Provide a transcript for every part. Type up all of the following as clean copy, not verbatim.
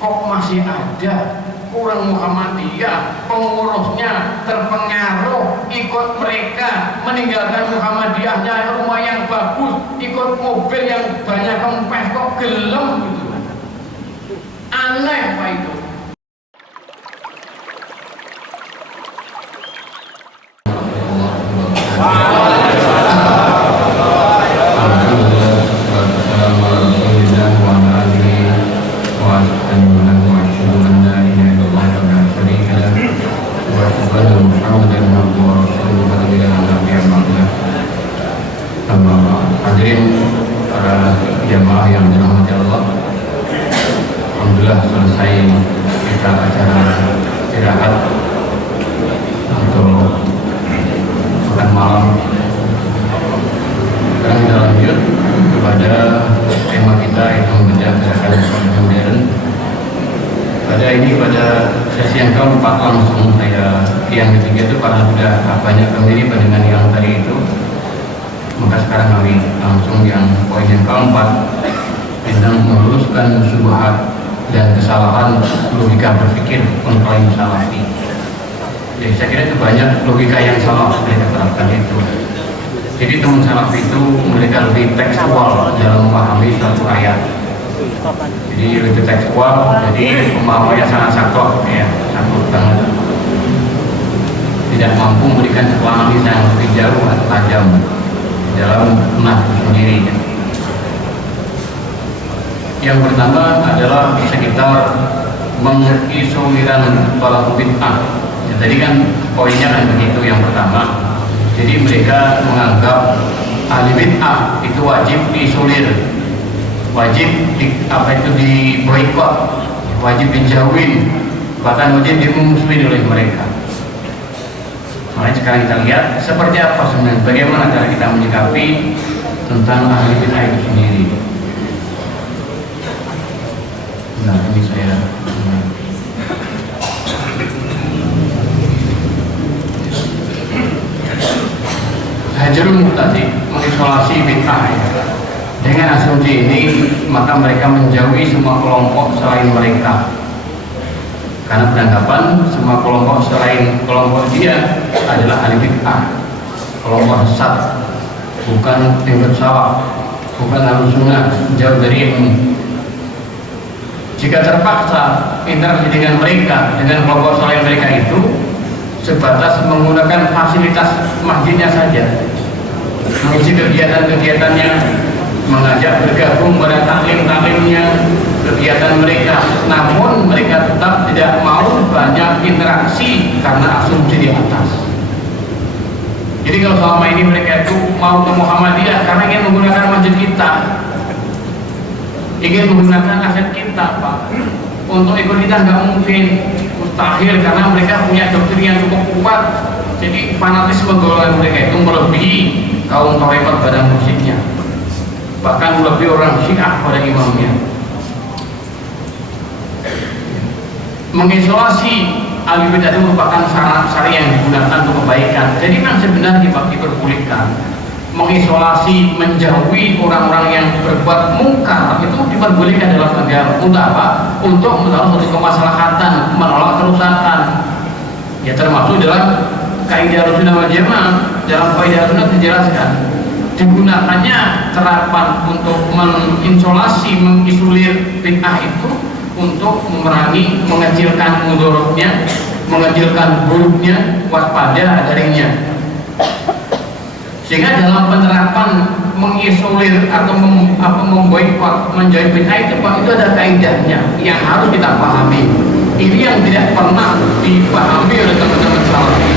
kok masih ada orang Muhammadiyah pengurusnya terpengaruh ikut mereka, meninggalkan Muhammadiyahnya, rumah yang bagus, ikut mobil yang banyak kempes, kok gelem gitu. Aneh Pak itu. Hadirin para jamaah yang dirahmati Allah, alhamdulillah selesai kita acara istirahat untuk makan malam. Sekarang kita lanjut kepada tema kita, yaitu membedah gerakan modern. Pada sesi yang keempat langsung yang ketiga itu karena sudah banyak kemiripan dengan yang tadi itu, maka sekarang kami langsung yang poin yang keempat tentang meluruskan syubhat dan kesalahan logika berpikir mengklaim salafi. Jadi saya kira itu banyak logika yang salah mereka terapkan itu. Jadi teman salafi itu mereka lebih tekstual dalam memahami satu ayat. Jadi lebih tekstual, jadi pemahamannya sangat sakot, ya, sakot banget. Tidak mampu memberikan analisa yang lebih jauh atau tajam dalam nah sendiri. Yang pertama adalah sekitar mengisolirkan pelaku bid'ah. Ya, tadi kan poinnya kan begitu yang pertama. Jadi mereka menganggap ahli bid'ah itu wajib diisolir, wajib diboikot, wajib dijauhin, bahkan wajib dimusuhin oleh mereka. Makanya sekarang kita lihat seperti apa sebenarnya, bagaimana cara kita menyikapi tentang ahli bid'ah itu sendiri. Nah, ini saya Hajarul Muqtadi, mengisolasi bid'ah. Dengan asumsi ini, maka mereka menjauhi semua kelompok selain mereka. Karena beranggapan semua kelompok selain kelompok dia adalah ahli bid'ah, kelompok sesat, bukan pengikut salaf, bukan ahlu sunnah, jauh dari ilmu. Jika terpaksa interaksi dengan mereka, dengan kelompok selain mereka itu sebatas menggunakan fasilitas masjidnya saja, mengisi kegiatan-kegiatannya, mengajak bergabung pada taklim-taklimnya, kegiatan mereka, namun mereka tetap tidak mau banyak interaksi karena asumsi di atas. Jadi kalau selama ini mereka itu mau ke Muhammadiyah karena ingin menggunakan masjid kita, ingin menggunakan aset kita, Pak, untuk ikut kita nggak mungkin, mustahil, karena mereka punya doktrin yang cukup kuat. Jadi fanatisme golongan mereka itu melebihi kaum tarekat pada musiknya, bahkan lebih orang Syiah pada imamnya. Mengisolasi ahli bid'ah itu merupakan syariat yang digunakan untuk kebaikan. Jadi memang sebenarnya diperbolehkan mengisolasi, menjauhi orang-orang yang berbuat mungkar, itu diperbolehkan dalam agama. Untuk apa? Untuk menolak satu kemaslahatan, menolak kerusakan. Ya, termasuk dalam kaidah Ahlussunnah wal Jamaah. Dalam kaidah Ahlussunnah dijelaskan digunakannya terapan untuk menginsolasi, mengisolir bid'ah itu untuk memerangi, mengecilkan mudaratnya, mengecilkan buruknya, waspada darinya. Sehingga dalam penerapan mengisolir atau memboikot, menjauhi bid'ah itu, Pak, itu ada kaidahnya yang harus kita pahami. Ini yang tidak pernah dipahami oleh teman-teman salafi.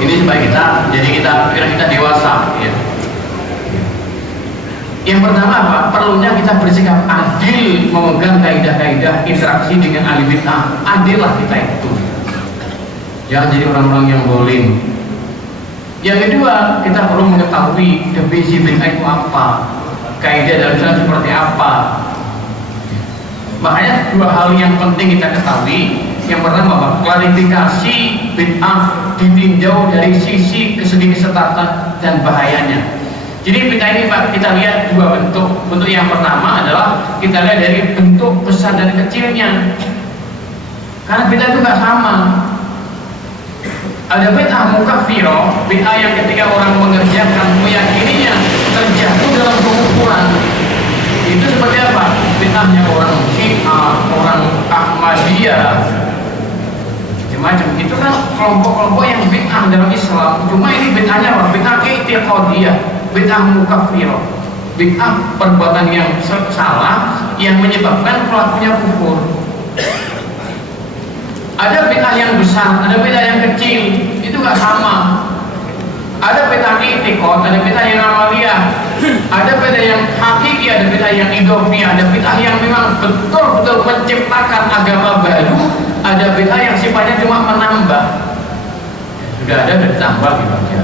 Ini supaya kita dewasa, ya. Yang pertama apa? Perlunya kita bersikap adil, memegang kaidah-kaidah interaksi dengan ahli bid'ah. Adillah kita itu, jangan jadi orang-orang yang zalim. Yang kedua, kita perlu mengetahui definisi bid'ah itu apa, kaidah dalam Islam seperti apa. Makanya dua hal yang penting kita ketahui. Yang pertama, klarifikasi bid'ah ditinjau dari sisi kesesatan dan bahayanya. Jadi bid'ah ini Pak, kita lihat dua bentuk. Bentuk yang pertama adalah kita lihat dari bentuk besar dan kecilnya. Karena bid'ah itu nggak sama. Ada bid'ah mukaffirah, bid'ah yang ketika orang mengerjakan meyakininya terjatuh dalam pengukuran. Itu seperti apa? Bid'ahnya orang Syiah, orang Ahmadiyah, macam itu kan kelompok-kelompok yang bid'ah dalam Islam. Cuma ini bid'ahnya apa? Bid'ah i'tiqadiyah, bid'ah mukaffirah, bid'ah perbuatan yang salah yang menyebabkan pelakunya kufur. Ada bid'ah yang besar, ada bid'ah yang kecil, itu nggak sama. Ada bid'ah i'tiqad, ada bid'ah yang amaliyah, ada bid'ah yang hakiki, ada bid'ah yang idhofiyah, ada bid'ah yang memang betul-betul menciptakan agama baru, ada bid'ah yang sifatnya cuma menambah. Sudah ada dan ditambah gitu aja.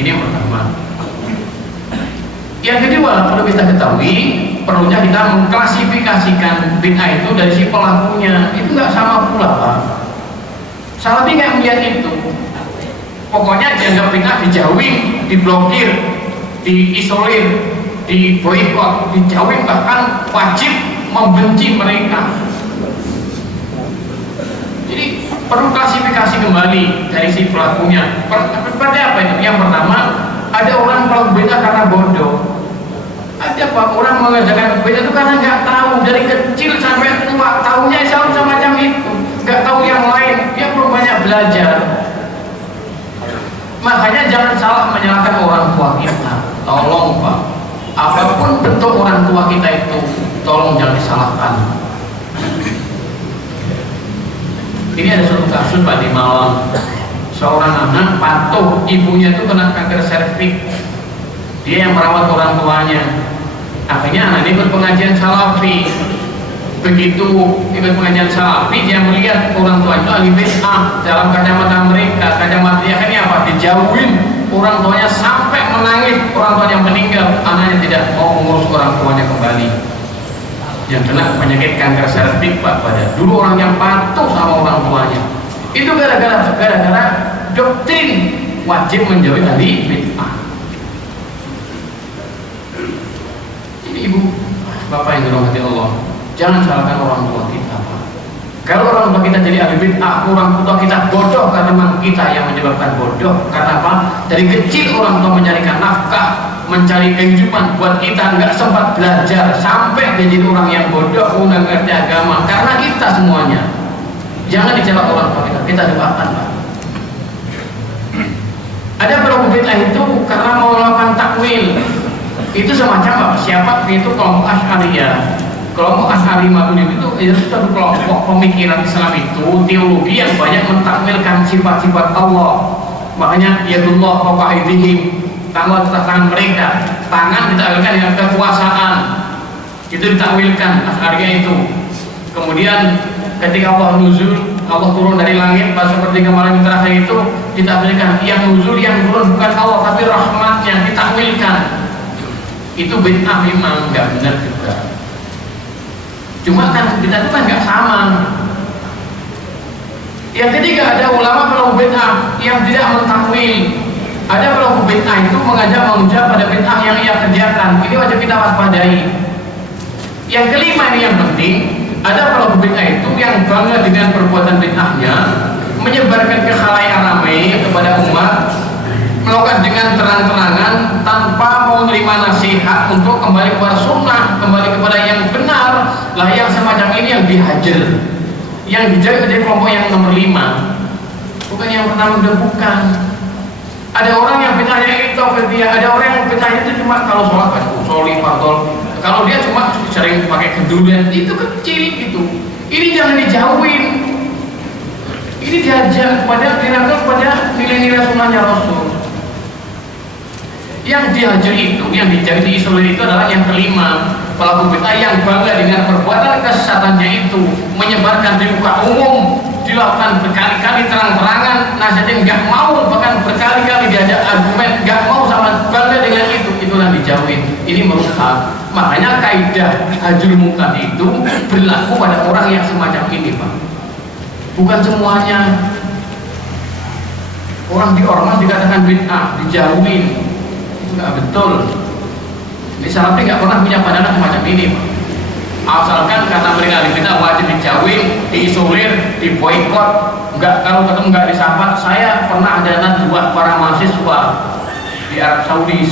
Ini yang pertama. Yang kedua, perlu kita ketahui, perlunya kita mengklasifikasikan bid'ah itu dari si pelakunya. Itu nggak sama pula Pak. Salafi nggak melihat itu. Pokoknya dianggap bid'ah dijauhin, diblokir, diisolir, diboikot, dijauhin, bahkan wajib membenci mereka. Jadi perlu klasifikasi kembali dari si pelakunya. Seperti apa itu? Yang pertama, ada orang pelaku bid'ah karena bodoh. Ada Pak, orang mengerjakan bid'ah itu karena nggak tahu, dari kecil sampai tua tahunya selalu semacam itu, nggak tahu yang lain, dia perlu banyak belajar. Makanya jangan salah menyalahkan orang tua kita. Tolong Pak, apapun bentuk orang tua kita itu, tolong jangan disalahkan. Ini ada suatu kasus Pak di Malang. Seorang anak patuh, ibunya itu kena kanker serviks. Dia yang merawat orang tuanya. Akhirnya anak ini ikut pengajian salafi. Begitu ikut pengajian salafi, dia melihat orang tua itu ahli bid'ah dalam kacamata mereka. Kacamata dia akhirnya apa? Dijauhin orang tuanya sampai menangis. Orang tuanya meninggal, anaknya tidak mau mengurus orang tuanya kembali. Yang kena penyakit kanker serviks Pak, pada dulu orang yang patuh sama orang tuanya. Itu gara-gara doktrin wajib menjauhi ahli bid'ah. Ini ibu, bapak yang dirahmati Allah, jangan salahkan orang tua kita Pak. Kalau orang tua kita jadi ahli bid'ah, orang tua kita bodoh karena memang kita yang menyebabkan bodoh. Karena apa? Dari kecil orang tua mencarikan nafkah, mencari kehidupan buat kita, nggak sempat belajar sampai menjadi orang yang bodoh, nggak ngerti agama. Karena kita semuanya. Jangan dicela orang tua kita doakan Pak. Ada pelaku bid'ah itu karena mau melakukan takwil. Itu semacam apa? Siapa itu kelompok Asy'ariyah. Kelompok Asy'ari Maturidiyah itu satu kelompok pemikiran Islam itu teologi yang banyak mentakwilkan sifat-sifat Allah. Makanya yadullah fawqa aydihim, tangan di atas tangan mereka. Tangan ditakwilkan dengan kekuasaan. Itu ditakwilkan Asy'ariyah itu. Kemudian ketika Allah nuzul, Allah turun dari langit, pas seperti kemarin terakhir itu ditakwilkan yang nuzul, yang turun bukan Allah tapi rahmatnya, ditakwilkan. Itu bid'ah memang nggak benar juga. Cuma kan kita itu kan nggak sama. Yang ketiga, ada ulama pelaku bid'ah yang tidak mentakwil. Ada pelaku bid'ah itu mengajak manusia pada bid'ah yang ia kerjakan. Ini wajib kita waspadai. Yang kelima ini yang penting, ada pelaku bid'ah itu yang bangga dengan perbuatan bid'ahnya, menyebarkan kekhalayan ramai kepada umat, melakukan dengan terang-terangan tanpa mau menerima nasihat untuk kembali kepada sunnah, kembali kepada yang benar. Lah yang semacam ini yang dihajar, yang dijaga dari kelompok yang nomor 5, bukan yang pertama, udah bukan. Ada orang yang bid'ahnya itu dia, ada orang yang bid'ahnya itu cuma kalau sholat kan sholih fardol, kalau dia cuma sering pakai kedudukan itu kecil gitu. Ini jangan dijauhin, ini diajak pada dirangkul pada nilai-nilai sunnahnya Rasul. Yang dihajar itu, yang dijadi diisolir itu adalah yang kelima, pelaku bid'ah yang bangga dengan perbuatan kesesatannya itu, menyebarkan di muka umum, dilakukan berkali-kali terang-terangan, nasihatnya nggak mau, bahkan berkali-kali diajak argumen, nggak mau sama bangga dengan itu, itulah dijauhin. Ini merusak. Makanya kaidah hajrul munkar itu berlaku pada orang yang semacam ini Pak. Bukan semuanya. Orang di ormas dikatakan bid'ah, dijauhin. nggak betul. Ini Salafi nggak pernah punya pandangan semacam ini, Pak. Asalkan karena mereka kita wajib dijauhi, diisolir, diboikot, nggak, kalau ketemu nggak disapa. Saya pernah ada buat para mahasiswa di Arab Saudi,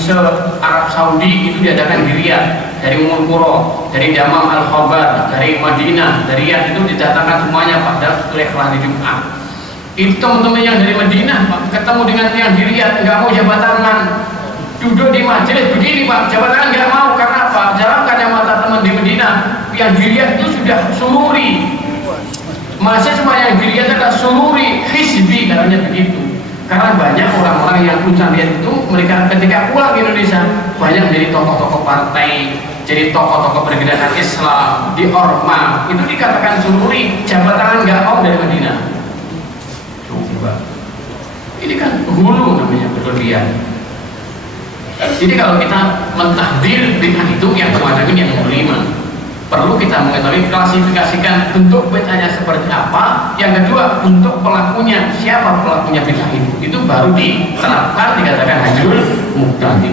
Arab Saudi itu diadakan di Riyadh, dari Ummul Qura, dari Damam Al Khabar, dari Madinah, dari Riyadh, itu didatangkan semuanya Pak dalam oleh hari Jumat. Itu teman-teman yang dari Madinah Pak, ketemu dengan yang di Riyadh nggak mau jabat tangan, duduk di majelis begini Pak, jabat tangan nggak mau. Karena apa? Jalan kacamata teman di Madinah, yang di Riyadh itu sudah sururi, mahasiswa yang di Riyadh adalah sururi hizbi, katanya begitu. Karena banyak orang-orang yang lulusan Riyadh itu, mereka ketika pulang ke Indonesia banyak menjadi tokoh-tokoh partai, jadi tokoh-tokoh pergerakan Islam di Orma, itu dikatakan sururi, jabat tangan nggak mau dari Madinah. Coba, ini kan hulu namanya, berlebihan. Jadi kalau kita mentahdir bid'ah itu yang semacam ini, yang kelima, perlu kita mengetahui klasifikasikan bentuk bid'ahnya seperti apa. Yang kedua, bentuk pelakunya, siapa pelakunya bid'ah itu baru diterapkan, dikatakan hajrul muqtadi.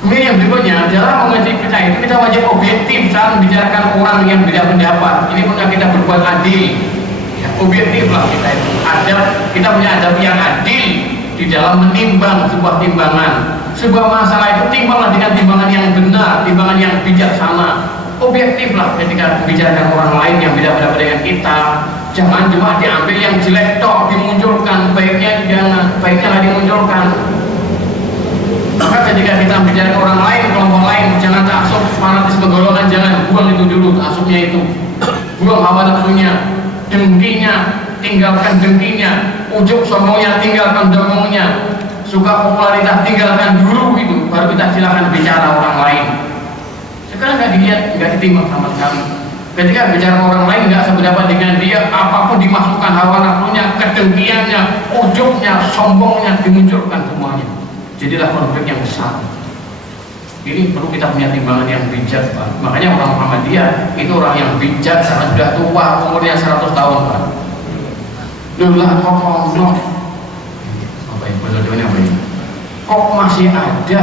Kemudian yang berikutnya, dalam mengaji bid'ah itu kita wajib objektif saat membicarakan orang yang beda pendapat. Ini punya kita berbuat adil, ya, objektif lah kita itu. Kita punya adab yang adil di dalam menimbang sebuah timbangan. Sebuah masalah itu timbanglah dengan timbangan yang benar, timbangan yang bijaksana. Objektif lah ketika membicarakan orang lain yang beda pendapat dengan kita. Jangan cuma diambil yang jelek toh dimunculkan, baiknya jangan, baiknya dimunculkan. Maka ketika kita membicarakan orang lain, kelompok lain, jangan taksub, fanatisme golongan, jangan, buang itu dulu taksubnya itu, buang hawa nafsunya, dengkinya, tinggalkan dengkinya, ujuk sombongnya, tinggalkan sombongnya, suka popularitas, tinggalkan dulu itu, baru kita silakan bicara orang lain. Sekarang nggak dilihat, nggak ditimbang sama sekali. Ketika bicara orang lain nggak sependapat dengan dia, apapun dimasukkan hawa nafsunya, kedengkiannya, ujuknya, sombongnya, dimunculkan semuanya. Jadilah konflik yang besar. Ini perlu kita punya timbangan yang bijak, Pak. Makanya orang Muhammadiyah itu orang yang bijak karena sudah tua, umurnya 100 tahun, Pak. Nulah kok apa ini? Bahasa Jawanya apa ini? Kok masih ada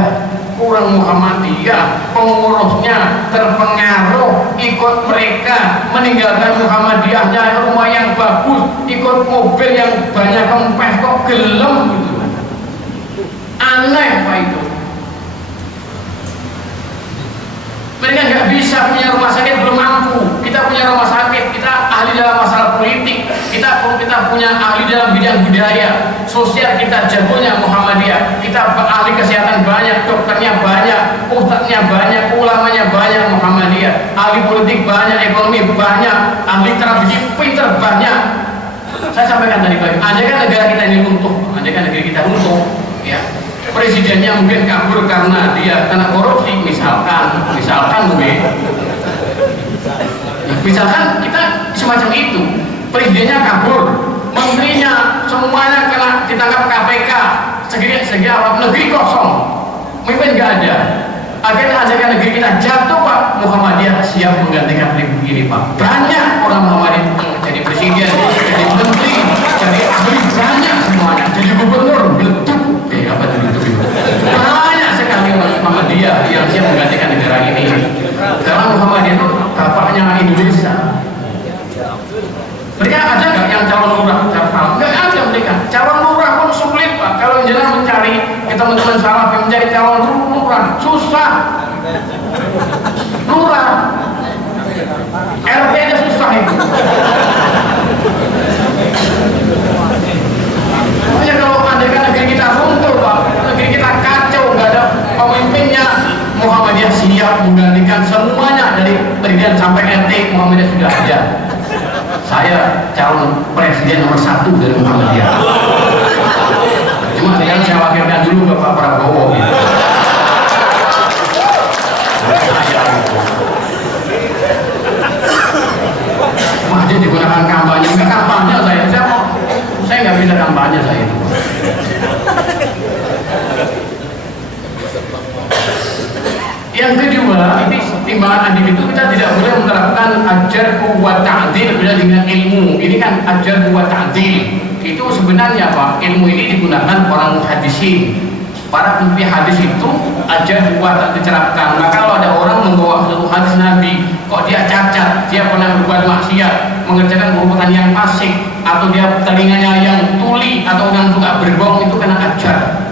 orang Muhammadiyah, pengurusnya terpengaruh, ikut mereka, meninggalkan Muhammadiyahnya, rumah yang bagus, ikut mobil yang banyak kempes, kok gelem gitu. Aneh Pak itu. Mereka nggak bisa punya rumah sakit, belum mampu. Kita punya rumah sakit, kita ahli dalam masalah politik, kita punya ahli dalam bidang budaya, sosial kita jagonya Muhammadiyah, kita ahli kesehatan banyak, dokternya banyak, ustadznya banyak, ulamanya banyak Muhammadiyah, ahli politik banyak, ekonomi banyak, ahli tradisi pinter banyak. Saya sampaikan tadi pagi, andai kan negara kita ini runtuh, andai kan negeri kita runtuh, ya. Presidennya mungkin kabur karena dia kena korupsi, misalkan kita semacam itu, presidennya kabur, menterinya semuanya kena ditangkap KPK, segi negeri kosong, mungkin nggak ada. Akhirnya ajakan negeri kita jatuh Pak, Muhammadiyah siap menggantikan republik ini Pak. Banyak orang Muhammadiyah jadi presiden, jadi menteri, jadi ahli, banyak semuanya, jadi gubernur, betul. Apa itu? Banyak sekali orang Muhammadiyah yang siap menggantikan negara ini. Karena Muhammadiyah itu bapaknya Indonesia. Mereka ada nggak yang calon lurah? Nggak ada mereka. Calon lurah pun sulit Pak. Kalau jangan mencari, teman-teman Salafi mencari calon lurah susah. Lurah, RT aja susah itu. Makanya kalau andaikan negeri kita runtuh Pak, negeri kita kacau, nggak ada pemimpinnya, Muhammadiyah siap menggantikan semuanya dari presiden sampai RT. Muhammadiyah sudah ada. Saya calon presiden nomor 1 dari Muhammadiyah. Cuma yang saya wakilkan dulu Bapak Prabowo. Gitu. Cuma aja digunakan kampanye, nggak kampanye saya nggak bisa kampanye saya itu. Yang kedua, ini timbangan adil itu kita tidak boleh menerapkan ajar wa ta'dil beda dengan ilmu. Ini kan ajar wa ta'dil. Itu sebenarnya Pak, ilmu ini digunakan orang hadisin. Para penulis hadis itu ajar wa diterapkan. Maka kalau ada orang membawa satu hadis Nabi, kok dia cacat, dia pernah berbuat maksiat, mengerjakan perbuatan yang fasik, atau dia telinganya yang tuli, atau orang suka berbohong, itu kena ajar.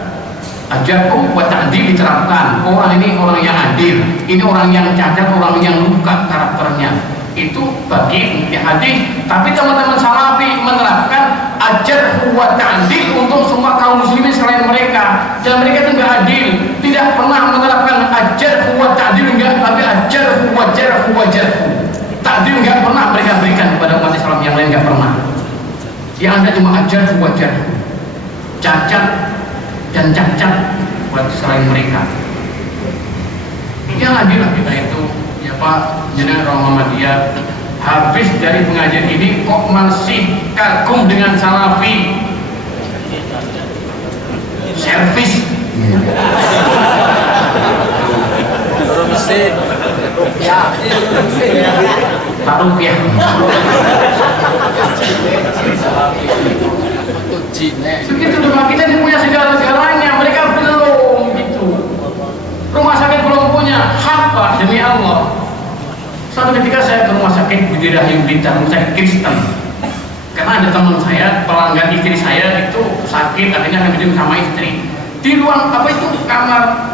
Ajarku buat ta'dil diterapkan. Orang ini orang yang adil, ini orang yang cacat, orang yang luka karakternya. Itu bagi hadis. Tapi teman-teman salafi menerapkan ajar buat ta'dil untuk semua kaum muslimin selain mereka, dan mereka itu enggak adil, tidak pernah menerapkan ajar buat ta'dil, enggak, tapi ajar buat ta'dil enggak pernah mereka berikan kepada umat Islam yang lain, enggak pernah. Yang ada cuma ajar buat cacat dan cacat buat selain mereka. Yang adil lah kita itu, ya Pak, jenengan orang Muhammadiyah. Habis dari pengajian ini kok masih kagum dengan salafi servis. Tak rupiah. Begitu rumah kita dia punya segala-galanya, mereka belum gitu. Rumah sakit belum punya, hak Pak, demi Allah. Suatu ketika saya ke rumah sakit Budi Rahayu Blitar, rumah sakit Kristen, karena ada teman saya, pelanggan istri saya itu sakit, akhirnya kami jemput sama istri di ruang apa itu kamar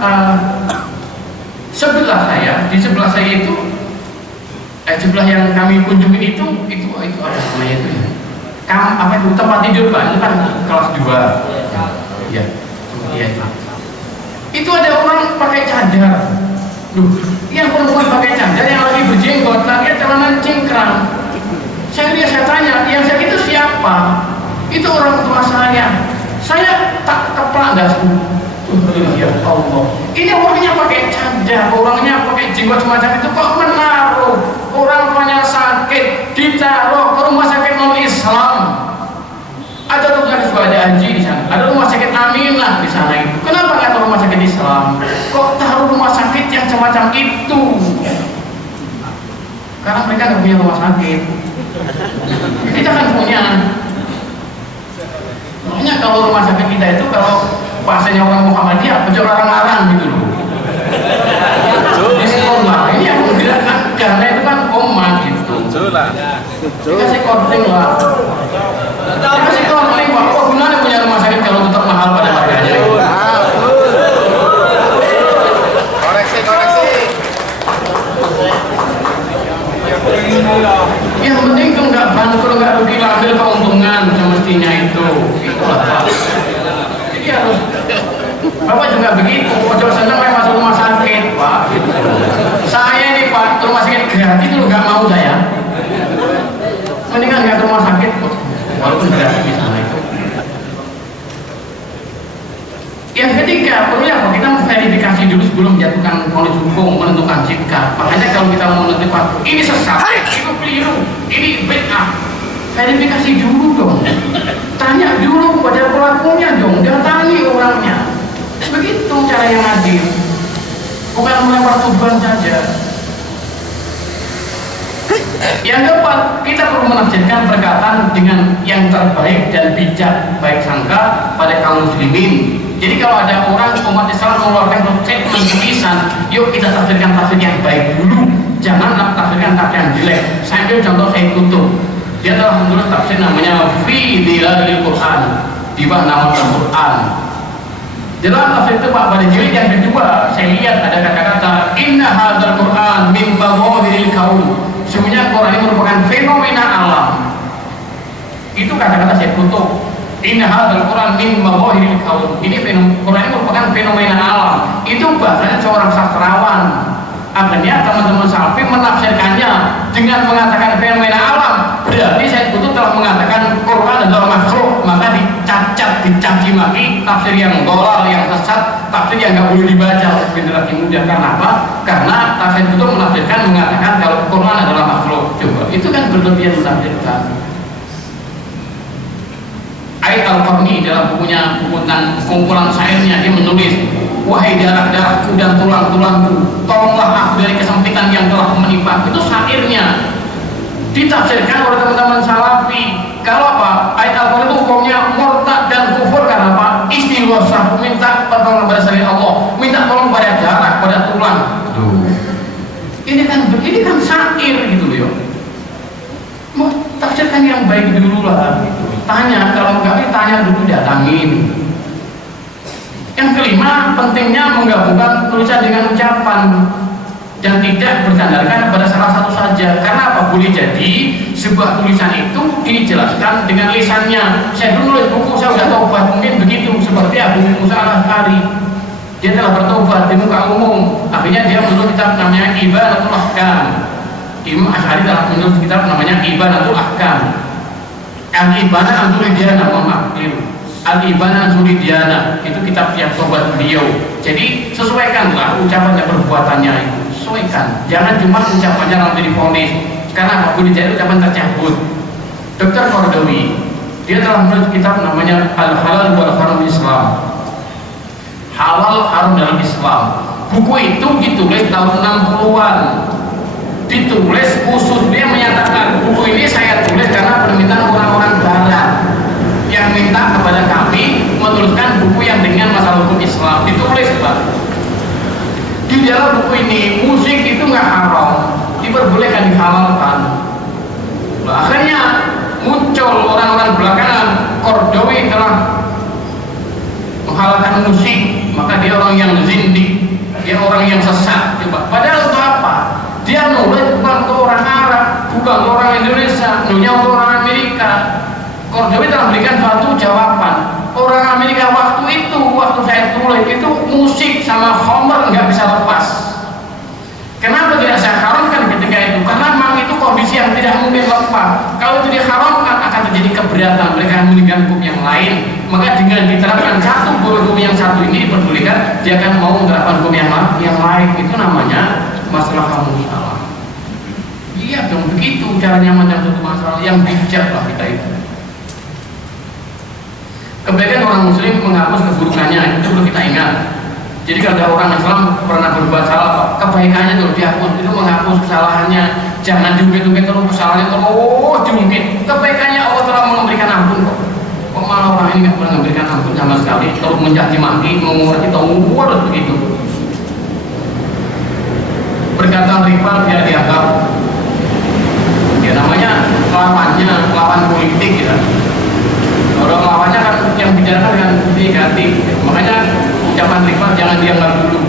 sebelah saya, di sebelah saya itu sebelah yang kami kunjungi itu apa namanya itu apa itu tempat tidur Pak, itu kan kelas 2 ya, iya itu ada orang pakai cadar. Yang perempuan pakai cadar, yang lagi berjenggot, lagi celana cingkrang. Saya lihat, saya tanya, yang sakit itu siapa? Itu orang tua saya. Saya tak keplak dasku. Ya Allah, ini orangnya pakai cadar, orangnya pakai jenggot semacam itu, kok menaruh orang tuanya sakit, ditaruh ke rumah sakit non Islam. Ada rumah sakit Suada Haji di sana, ada rumah sakit Aminah di sana itu. Kenapa nggak taruh rumah sakit Islam? Kok taruh rumah sakit yang semacam itu? Karena mereka nggak punya rumah sakit. Kita kan punya. Makanya kalau rumah sakit kita itu, kalau bahasanya orang Muhammadiyah, pojok larang-larang gitu loh. Di sekolah ini yang menggerakkan, karena itu kan umat gitu. Dikasih korting lah. Dikasih korting, Pak. Kok gunanya punya rumah sakit kalau tetap mahal pada harganya? Koreksi. Yang penting itu nggak bangkrut, nggak rugi, ambil keuntungan semestinya itu. Itulah Pak. Jadi harus Bapak juga begitu. Ojo seneng saya masuk rumah sakit, Pak. Saya ini Pak, rumah sakit gratis itu nggak mau saya. Mendingan nggak ke rumah sakit, walaupun gratis di sana itu. Yang ketiga, perlu apa? Kita verifikasi dulu sebelum menjatuhkan vonis hukum, menentukan sikap. Makanya kalau kita mau menentukan ini sesat, itu keliru, ini bid'ah, verifikasi dulu dong. Tanya dulu pada pelakunya dong, datangi orangnya. Begitu cara yang adil. Bukan melempar tuduhan saja. Yang keempat, kita perlu menafsirkan perkataan dengan yang terbaik dan bijak, baik sangka pada kaum muslimin. Jadi kalau ada orang umat Islam mengeluarkan statement tulisan, yuk kita tafsirkan tafsir yang baik dulu, jangan tafsirkan tafsir yang jelek. Saya ambil contoh Said Qutb, dia telah menulis tafsir namanya Fi Dhilalil Quran, di bawah nama Al-Quran. Dalam tafsir itu Pak, pada jilid yang kedua saya lihat ada kata-kata Inna hadzal Quran min baghadhil kaun. Sebenarnya Quran ini merupakan fenomena alam. Itu kata-kata Said Qutb. Inna hadzal Quran min baghadhil kaun. Ini Quran ini merupakan fenomena alam. Itu bahasanya seorang sastrawan. Akhirnya teman-teman salafi menafsirkannya dengan mengatakan fenomena alam. Berarti Said Qutb telah mengatakan Quran adalah makhluk, maka dicacat, dicaci maki, tafsir yang dolal, yang sesat, tafsir yang nggak boleh dibaca oleh generasi muda. Karena apa? Karena Said Qutb menafsirkan mengatakan kalau Quran adalah makhluk. Coba, itu kan berlebihan menafsirkan. Ait Al-Qarni dalam buku tentang kumpulan syairnya, dia menulis, wahai darah-darahku dan tulang-tulangku, tolonglah aku dari kesempitan yang ditafsirkan oleh teman-teman salafi. Kalau apa? Ayat Al-Quran itu hukumnya murtad dan kufur karena apa? Istighotsah, minta pertolongan pada selain Allah, minta tolong pada darah, pada tulang. Ini kan syair gitu loh. Mau tafsirkan yang baik dulu lah gitu. Tanya, kalau enggak tanya dulu, datangin. Yang kelima, pentingnya menggabungkan tulisan dengan ucapan dan tidak bersandarkan pada salah satu saja. Karena apa? Boleh jadi sebuah tulisan itu dijelaskan dengan lisannya. Saya dulu nulis buku, saya sudah tobat, mungkin begitu. Seperti Abu Musa Al-Asy'ari, dia telah bertobat di muka umum. Akhirnya dia menulis kitab namanya Ibanatul Ahkam. Imam Asy'ari telah menulis kitab namanya Ibanatul Ahkam. Al-Ibanah Al-Zuridiana, Al-Ibanah Al-Zuridiana itu kitab yang tobat beliau. Jadi sesuaikanlah ucapan dan perbuatannya itu. Sesuaikan, jangan cuma ucapannya langsung difonis. Karena apa? Boleh jadi ucapan tercabut. Dr. Qardawi, dia telah menulis kitab namanya Al-Halal wal Haram Islam. Halal haram dalam Islam. Buku itu ditulis tahun 60-an. Ditulis khusus, dia menyatakan buku ini saya tulis karena permintaan orang-orang barat yang minta kepada kami menuliskan buku yang dengan masalah hukum Islam. Ditulis, Pak. Di dalam buku ini musik itu nggak haram, diperbolehkan, dihalalkan. Nah, akhirnya muncul orang-orang belakangan, Qardawi telah menghalalkan musik, maka dia orang yang zindik, dia orang yang sesat. Coba. Padahal untuk apa? Dia nulis bukan untuk orang Arab, bukan untuk orang Indonesia, nulisnya untuk orang Amerika. Qardawi telah memberikan suatu jawaban. Orang Amerika waktu saya tulis itu musik sama khamr nggak bisa lepas. Kenapa tidak saya haramkan ketika itu? Karena memang itu kondisi yang tidak mungkin lepas. Kalau itu diharamkan akan terjadi keberatan, mereka memiliki hukum yang lain. Maka dengan diterapkan satu hukum yang satu ini diperbolehkan, dia akan mau menerapkan hukum yang lain. Itu namanya masalah kamu salah. Iya dong, begitu caranya macam satu masalah yang bijak lah kita itu. Kebaikan orang muslim menghapus keburukannya, itu perlu kita ingat. Jadi kalau ada orang Islam pernah berbuat salah, kebaikannya itu dihapus, itu menghapus kesalahannya. Jangan jungkit-jungkit terus kesalahannya terus jungkit. Kebaikannya Allah telah memberikan ampun kok. Kok malah orang ini nggak pernah memberikan ampun sama sekali, terus mencaci maki, mengurangi tawur begitu. Perkataan rival dia dianggap, ya namanya lawan politik ya. Kalau lawannya kan yang bicara dengan negatif, makanya ucapan rival jangan dianggap dulu.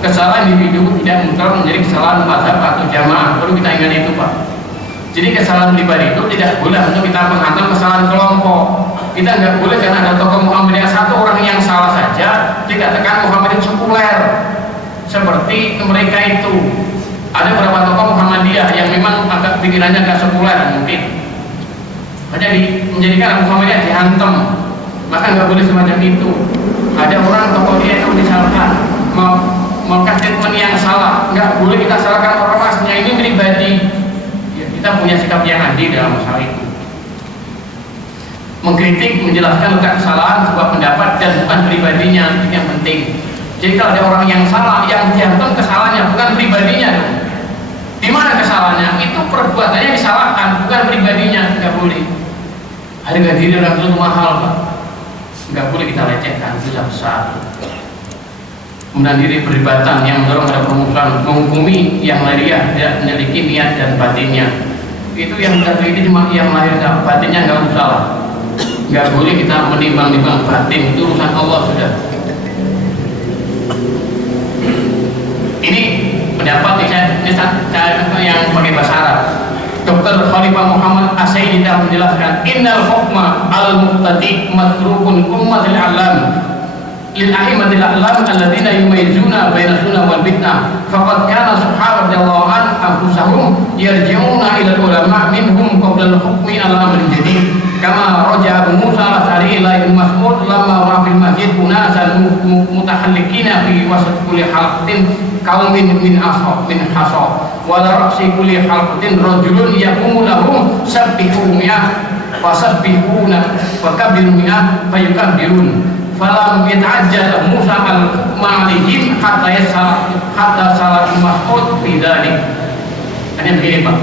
Kesalahan individu tidak mutlak menjadi kesalahan mazhab atau jamaah, perlu kita ingat itu, Pak. Jadi kesalahan pribadi itu tidak boleh untuk kita menghantam kesalahan kelompok. Kita nggak boleh karena ada tokoh Muhammadiyah satu orang yang salah saja dikatakan Muhammadiyah sekuler. Seperti mereka itu ada beberapa tokoh Muhammadiyah yang memang agak pikirannya agak sekuler mungkin. Jadi menjadikan Muhammadiyah dihantam, maka nggak boleh semacam itu. Ada orang tokoh dia itu misalkan melakukan statement yang salah, nggak boleh kita salahkan orang aslinya, ini pribadi. Ya, kita punya sikap yang adil dalam masalah itu. Mengkritik, menjelaskan letak kesalahan sebuah pendapat dan bukan pribadinya, itu yang penting. Jadi kalau ada orang yang salah, yang dihantam kesalahannya bukan pribadinya dong. Di mana kesalahannya? Itu perbuatannya disalahkan, bukan pribadinya, nggak boleh. Harga diri orang itu mahal, Pak. Nggak boleh kita lecehkan, dosa besar. Kemudian diri peribatan yang mendorong pada pemukulan, menghukumi yang lahiriah, tidak memiliki niat dan batinnya. Itu yang terjadi cuma yang lahir, batinnya nggak usah lah. Nggak boleh kita menimbang-nimbang batin, itu urusan Allah sudah. Ini pendapat saya yang pakai bahasa Arab. Dr. Khalifah Muhammad As-Sayyidi telah menjelaskan, innal hukma al-muqtadi matrukun ummatil alam lil a'immatil a'lam alladziina yumayyizuna baina sunnah wal bid'ah faqad kana sahabat radhiyallahu anhum yarji'una ila ulama minhum qabla al-hukmi ala amrin jadid kama raja'a Abu Musa al-Asy'ari ila Ibnu Mas'ud lamma ra'a fil masjid unasan mutahallikina fi wasat kulli halqatin kaumin min hasa wala ra'si kulli halqatin rajulun yaqumu lahum sabbihu mi'ah wa sabbihuna wa kabbiru mi'ah fayukabbirun falam yata'ajjal Musa al-ma'alihim hatta salat Mas'ud bidalik. Hanya begini, Pak.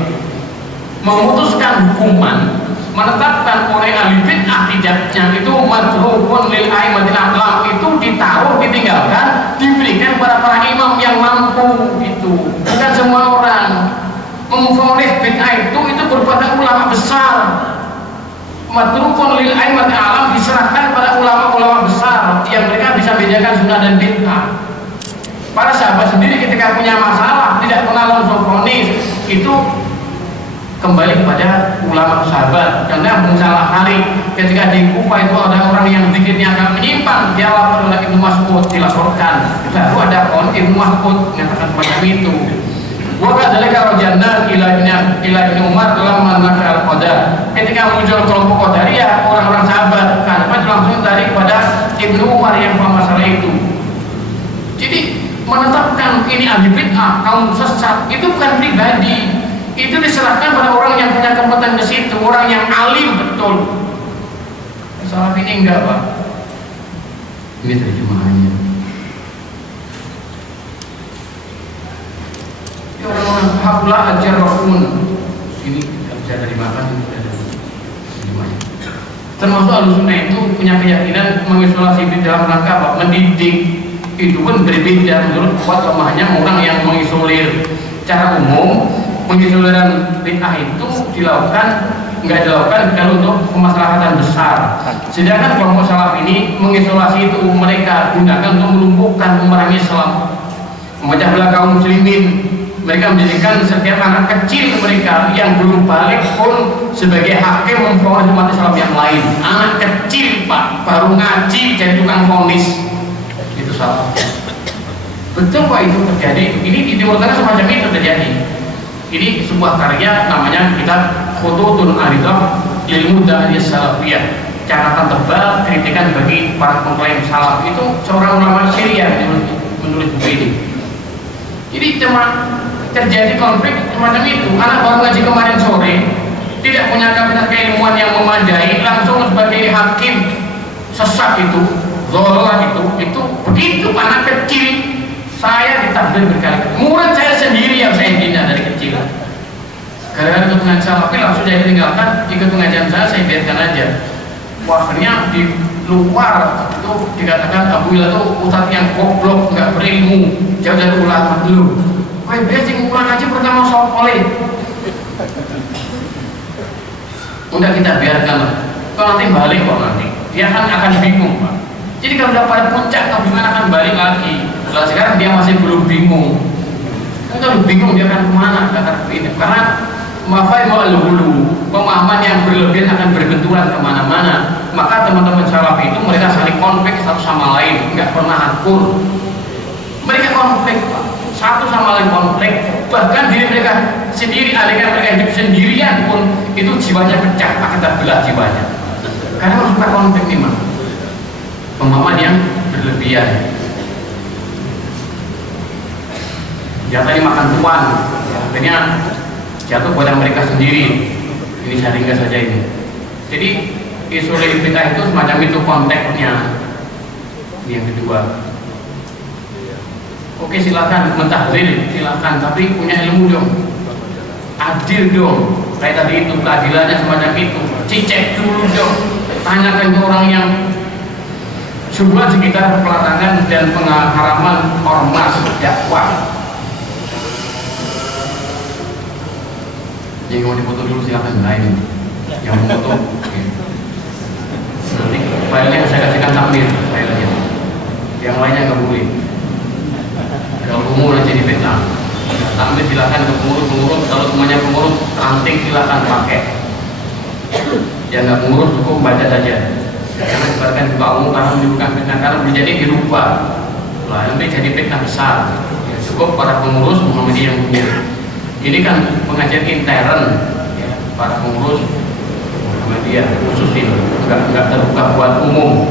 memutuskan hukuman, menetapkan oleh ahli bid'ah tidaknya itu madrubun lil aimatil a'lam, itu ditaruh, ditinggalkan, diberikan kepada para imam yang mampu. Itu bukan semua orang. Memvonis bid'ah itu berpada ulama besar. Madrubun lil aimatil a'lam diserahkan pada ulama-ulama besar yang mereka bisa bedakan sunnah dan bid'ah. Para sahabat sendiri ketika punya masalah tidak pernah langsung vonis, itu kembali kepada ulama sahabat. Karena salah hari ketika di Kufah itu ada orang yang zikirnya agak menyimpang, dia lapor oleh Ibnu Mas'ud, dilaporkan. Lalu ada orang Ibnu Mas'ud mengatakan semacam itu. Wa kadzalika rajanna ila Ibnu Umar dalam menakal qadar. Ketika muncul kelompok Qadariyah, orang-orang sahabat kan langsung tarik pada Ibnu Umar yang paham masalah itu. Jadi menetapkan ini ahli bid'ah, kaum sesat, itu bukan pribadi, itu diserahkan pada orang yang punya kompeten ke situ, orang yang alim betul. Salah ini enggak, Pak. Ini terjemahannya. Ya orang-orang haula ajarrahun. Ini enggak bisa terjemahkan, ini ada terjemahannya. Termasuk Ahlussunnah itu punya keyakinan mengisolasi di dalam rangka apa? Mendidik. Itu pun berbeda menurut kuat lemahnya orang yang mengisolir. Cara umum pengisoliran bid'ah itu nggak dilakukan kalau untuk kemaslahatan besar. Sedangkan kelompok salaf ini mengisolasi itu mereka gunakan untuk melumpuhkan umat Islam, memecah belah kaum muslimin. Mereka menjadikan setiap anak kecil mereka yang belum balik pun sebagai hakim memvonis umat Islam yang lain. Anak kecil, Pak, baru ngaji jadi tukang vonis. Itu salah. Betul, Pak, itu terjadi. Ini di Timur Tengah semacam itu terjadi. Ini sebuah karya namanya kitab Khututun Aridah lil Mudda'iyah Salafiyah, catatan tebal kritikan bagi para pengklaim salaf. Itu seorang ulama Syria yang menulis buku ini. Jadi cuma terjadi konflik semacam itu. Anak baru ngaji kemarin sore, tidak punya kapasitas keilmuan yang memadai, langsung sebagai hakim sesat itu, zolal itu begitu anak kecil. Saya ditakdir berkali-kali. Murid saya sendiri yang saya bina dari kecil. Gara-gara ikut pengajian salafi langsung saya tinggalkan, ikut pengajian saya biarkan aja. Akhirnya di luar itu dikatakan Abu Ila itu ustadz yang goblok, nggak berilmu, jauh dari ulama dulu. Wah, dia sing pulang aja pertama soleh. Udah kita biarkan lah. Kalau nanti balik kok nanti, dia akan bingung, Pak. Jadi kalau udah pada puncak, atau gimana akan balik lagi. Kalau sekarang dia masih belum bingung. Kalau bingung dia akan kemana? Karena mafai ma'al-hulu, pemahaman yang berlebihan akan berbenturan kemana-mana. Maka teman-teman salaf itu mereka saling konflik satu sama lain, nggak pernah akur. Mereka konflik, Pak. Satu sama lain konflik. Bahkan diri mereka sendiri, alihkan mereka hidup sendirian pun itu jiwanya pecah, akan terbelah jiwanya. Karena suka konflik nih, Mas. Pemahaman yang berlebihan. Jatuhnya makan tuan, akhirnya jatuh pada mereka sendiri. Ini saya ringkas saja ini. Jadi isolasi bid'ah itu semacam itu konteksnya. Ini yang kedua. Oke, silakan mentahzir, silakan, tapi punya ilmu dong, adil dong. Kayak tadi itu keadilannya semacam itu. Cicek dulu dong, tanyakan ke orang yang sebuah sekitar pelarangan dan pengharaman ormas dakwah. Yang mau dipoto dulu silakan lain. Yang mau foto, oke. Nanti filenya saya kasihkan takmir filenya. Yang lainnya nggak boleh. Kalau pengurus jadi beta, takmir silakan ke pengurus. Kalau semuanya pengurus, ranting silakan pakai. Yang nggak pengurus cukup baca saja. Jangan sebarkan ke umum karena menimbulkan fitnah, karena menjadi dirubah. Lah nanti jadi fitnah besar. Ya, cukup para pengurus Muhammadiyah yang punya. Ini kan pengajian intern ya, para pengurus Muhammadiyah khusus ini, enggak terbuka buat umum.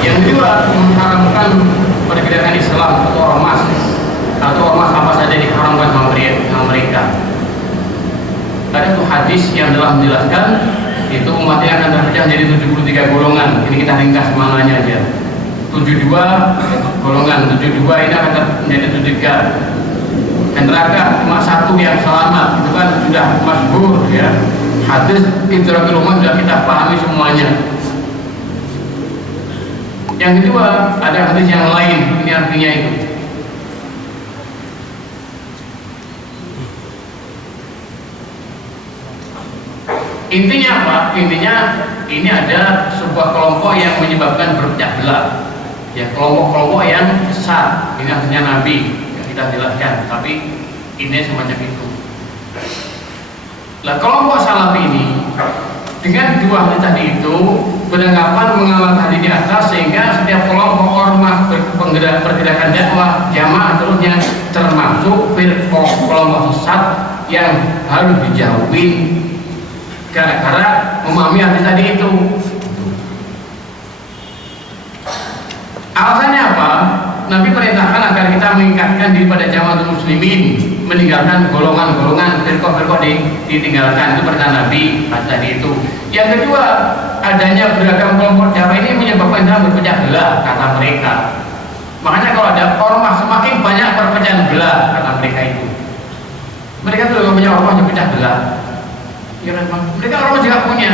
Yang kedua, mengharamkan pergerakan Islam atau ormas apa saja diharamkan sama mereka. Ada tuh hadis yang telah menjelaskan itu umatnya akan terpecah jadi 73 golongan. Ini kita ringkas semangatnya aja. 72 golongan, 72 ini akan menjadi 73. Dan neraka cuma satu yang selamat, itu kan sudah masyhur ya. Hadis Idraqul Umam sudah kita pahami semuanya. Yang kedua, ada hadis yang lain, ini artinya itu. Intinya apa? Intinya ini ada sebuah kelompok yang menyebabkan berpecah belah. Ya, kelompok-kelompok yang besar. Ini artinya Nabi yang kita jelaskan, tapi ini semacam itu. Nah, kelompok salaf ini dengan dua hal tadi itu beranggapan mengamal tadi di atas, sehingga setiap kelompok ormas pergerakan dakwah jamaah terusnya termasuk kelompok sesat yang harus dijauhin gara-gara memahami arti tadi itu. Alasannya apa? Nabi perintahkan agar kita meningkatkan diri pada jamaah muslimin, meninggalkan golongan-golongan firqah-firqah ditinggalkan. Itu perintah Nabi tadi itu. Yang kedua, adanya beragam kelompok dakwah ini menyebabkan dalam berpecah belah, kata mereka. Makanya kalau ada ormas semakin banyak perpecahan belah, kata mereka itu. Mereka tuh juga punya ormas yang pecah belah. Ya, mereka ormas juga punya.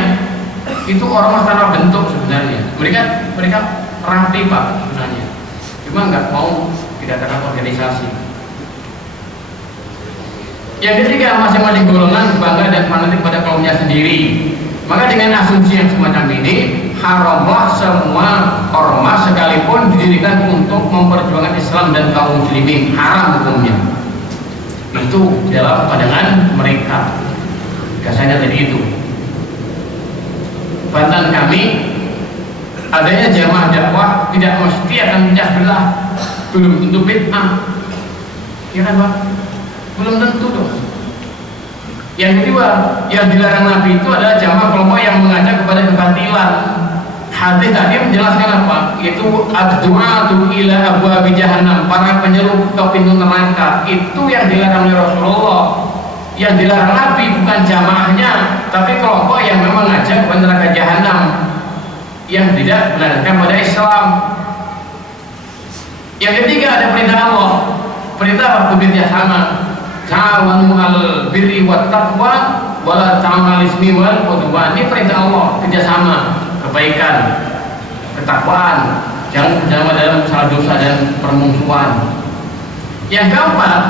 Itu ormas tanpa bentuk sebenarnya. Mereka rapi Pak sebenarnya. Cuma nggak mau dikatakan organisasi. Yang ketiga, masing-masing golongan bangga dan fanatik pada kaumnya sendiri. Maka dengan asumsi yang semacam ini, haramlah semua ormas sekalipun didirikan untuk memperjuangkan Islam dan kaum muslimin, haram hukumnya. Itu dalam pandangan mereka. Biasanya tadi itu. Bantahan kami, adanya jamaah dakwah tidak mesti akan pecah belah, belum tentu bid'ah, ya kan Pak? Belum tentu dong. Yang kedua, yang dilarang Nabi itu adalah jamaah kelompok yang mengajak kepada kebatilan. Hadis tadi menjelaskan apa? Itu ad-du'atu ila abwabi jahannam, para penyeru ke pintu neraka. Itu yang dilarang oleh Rasulullah. Yang dilarang Nabi bukan jamaahnya, tapi kelompok yang memang mengajak kepada neraka jahanam, yang tidak melanjutkan pada Islam. Yang ketiga, ada perintah Allah. Perintah waktu bekerja sama. Ta'awanu al birri wat taqwa wala ta'awanu ismi wal udwan. Ini perintah Allah, kerjasama, kebaikan, ketakwaan, jangan bersama dalam salah dosa dan permusuhan. Yang keempat,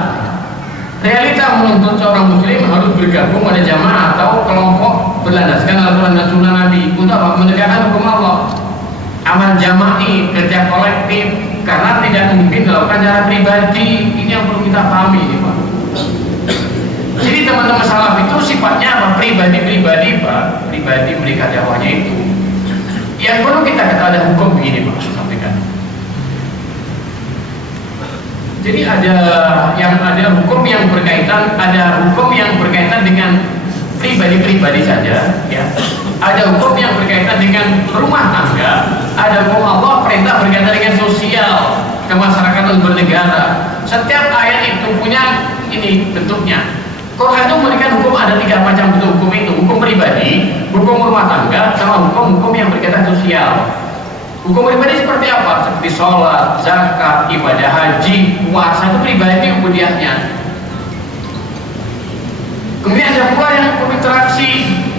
realita menuntut seorang muslim harus bergabung pada jamaah atau kelompok berlandaskan Al-Quran dan Sunnah Nabi untuk apa? Menegakkan hukum Allah. Amal jama'i, kerja kolektif, karena tidak mungkin dilakukan secara pribadi. Ini yang perlu kita pahami ini Pak. Jadi teman-teman salaf itu sifatnya apa? Pribadi-pribadi Pak, pribadi mereka dakwahnya itu. Yang perlu kita kata ada hukum begini Pak, sampaikan. Jadi ada hukum yang berkaitan, dengan pribadi-pribadi saja, ya. Ada hukum yang berkaitan dengan rumah tangga, ada hukum Allah perintah berkaitan dengan sosial, kemasyarakatan bernegara. Setiap ayat itu punya ini bentuknya. Quran itu memberikan hukum, ada 3 macam bentuk hukum itu: hukum pribadi, hukum rumah tangga, sama hukum yang berkaitan sosial. Hukum pribadi seperti apa? Seperti sholat, zakat, ibadah haji, puasa, itu pribadi ubudiahnya. Kemudian ada pula yang hukum interaksi,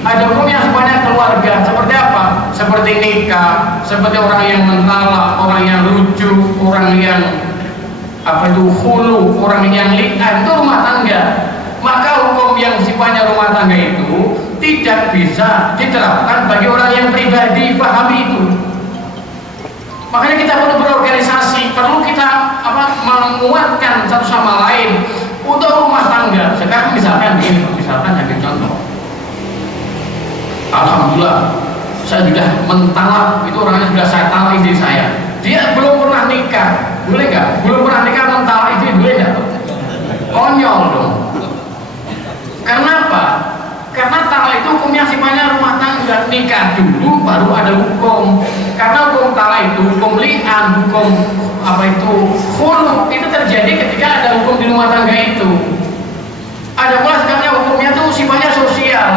ada hukum yang sifatnya keluarga. Seperti apa? Seperti nikah, seperti orang yang mentalak, orang yang rujuk, orang yang khulu, orang yang li'an, itu rumah tangga. Maka hukum yang sifatnya rumah tangga itu tidak bisa diterapkan bagi orang yang pribadi, pahami itu. Makanya kita perlu berorganisasi, perlu kita menguatkan satu sama lain untuk rumah tangga. Sekarang misalkan ambil contoh, alhamdulillah saya sudah mentalak, itu orangnya sudah saya talak istri saya, dia belum pernah nikah, boleh nggak? Belum pernah nikah mentalak istri, boleh nggak? Konyol dong. Karena apa? Karena talak itu hukumnya sifatnya rumah tangga, nikah dulu baru ada hukum. Karena hukum talak itu, hukum li'an, hukum khulu, itu terjadi ketika ada hukum di rumah tangga itu. Ada pula sekarang hukumnya itu sifatnya sosial,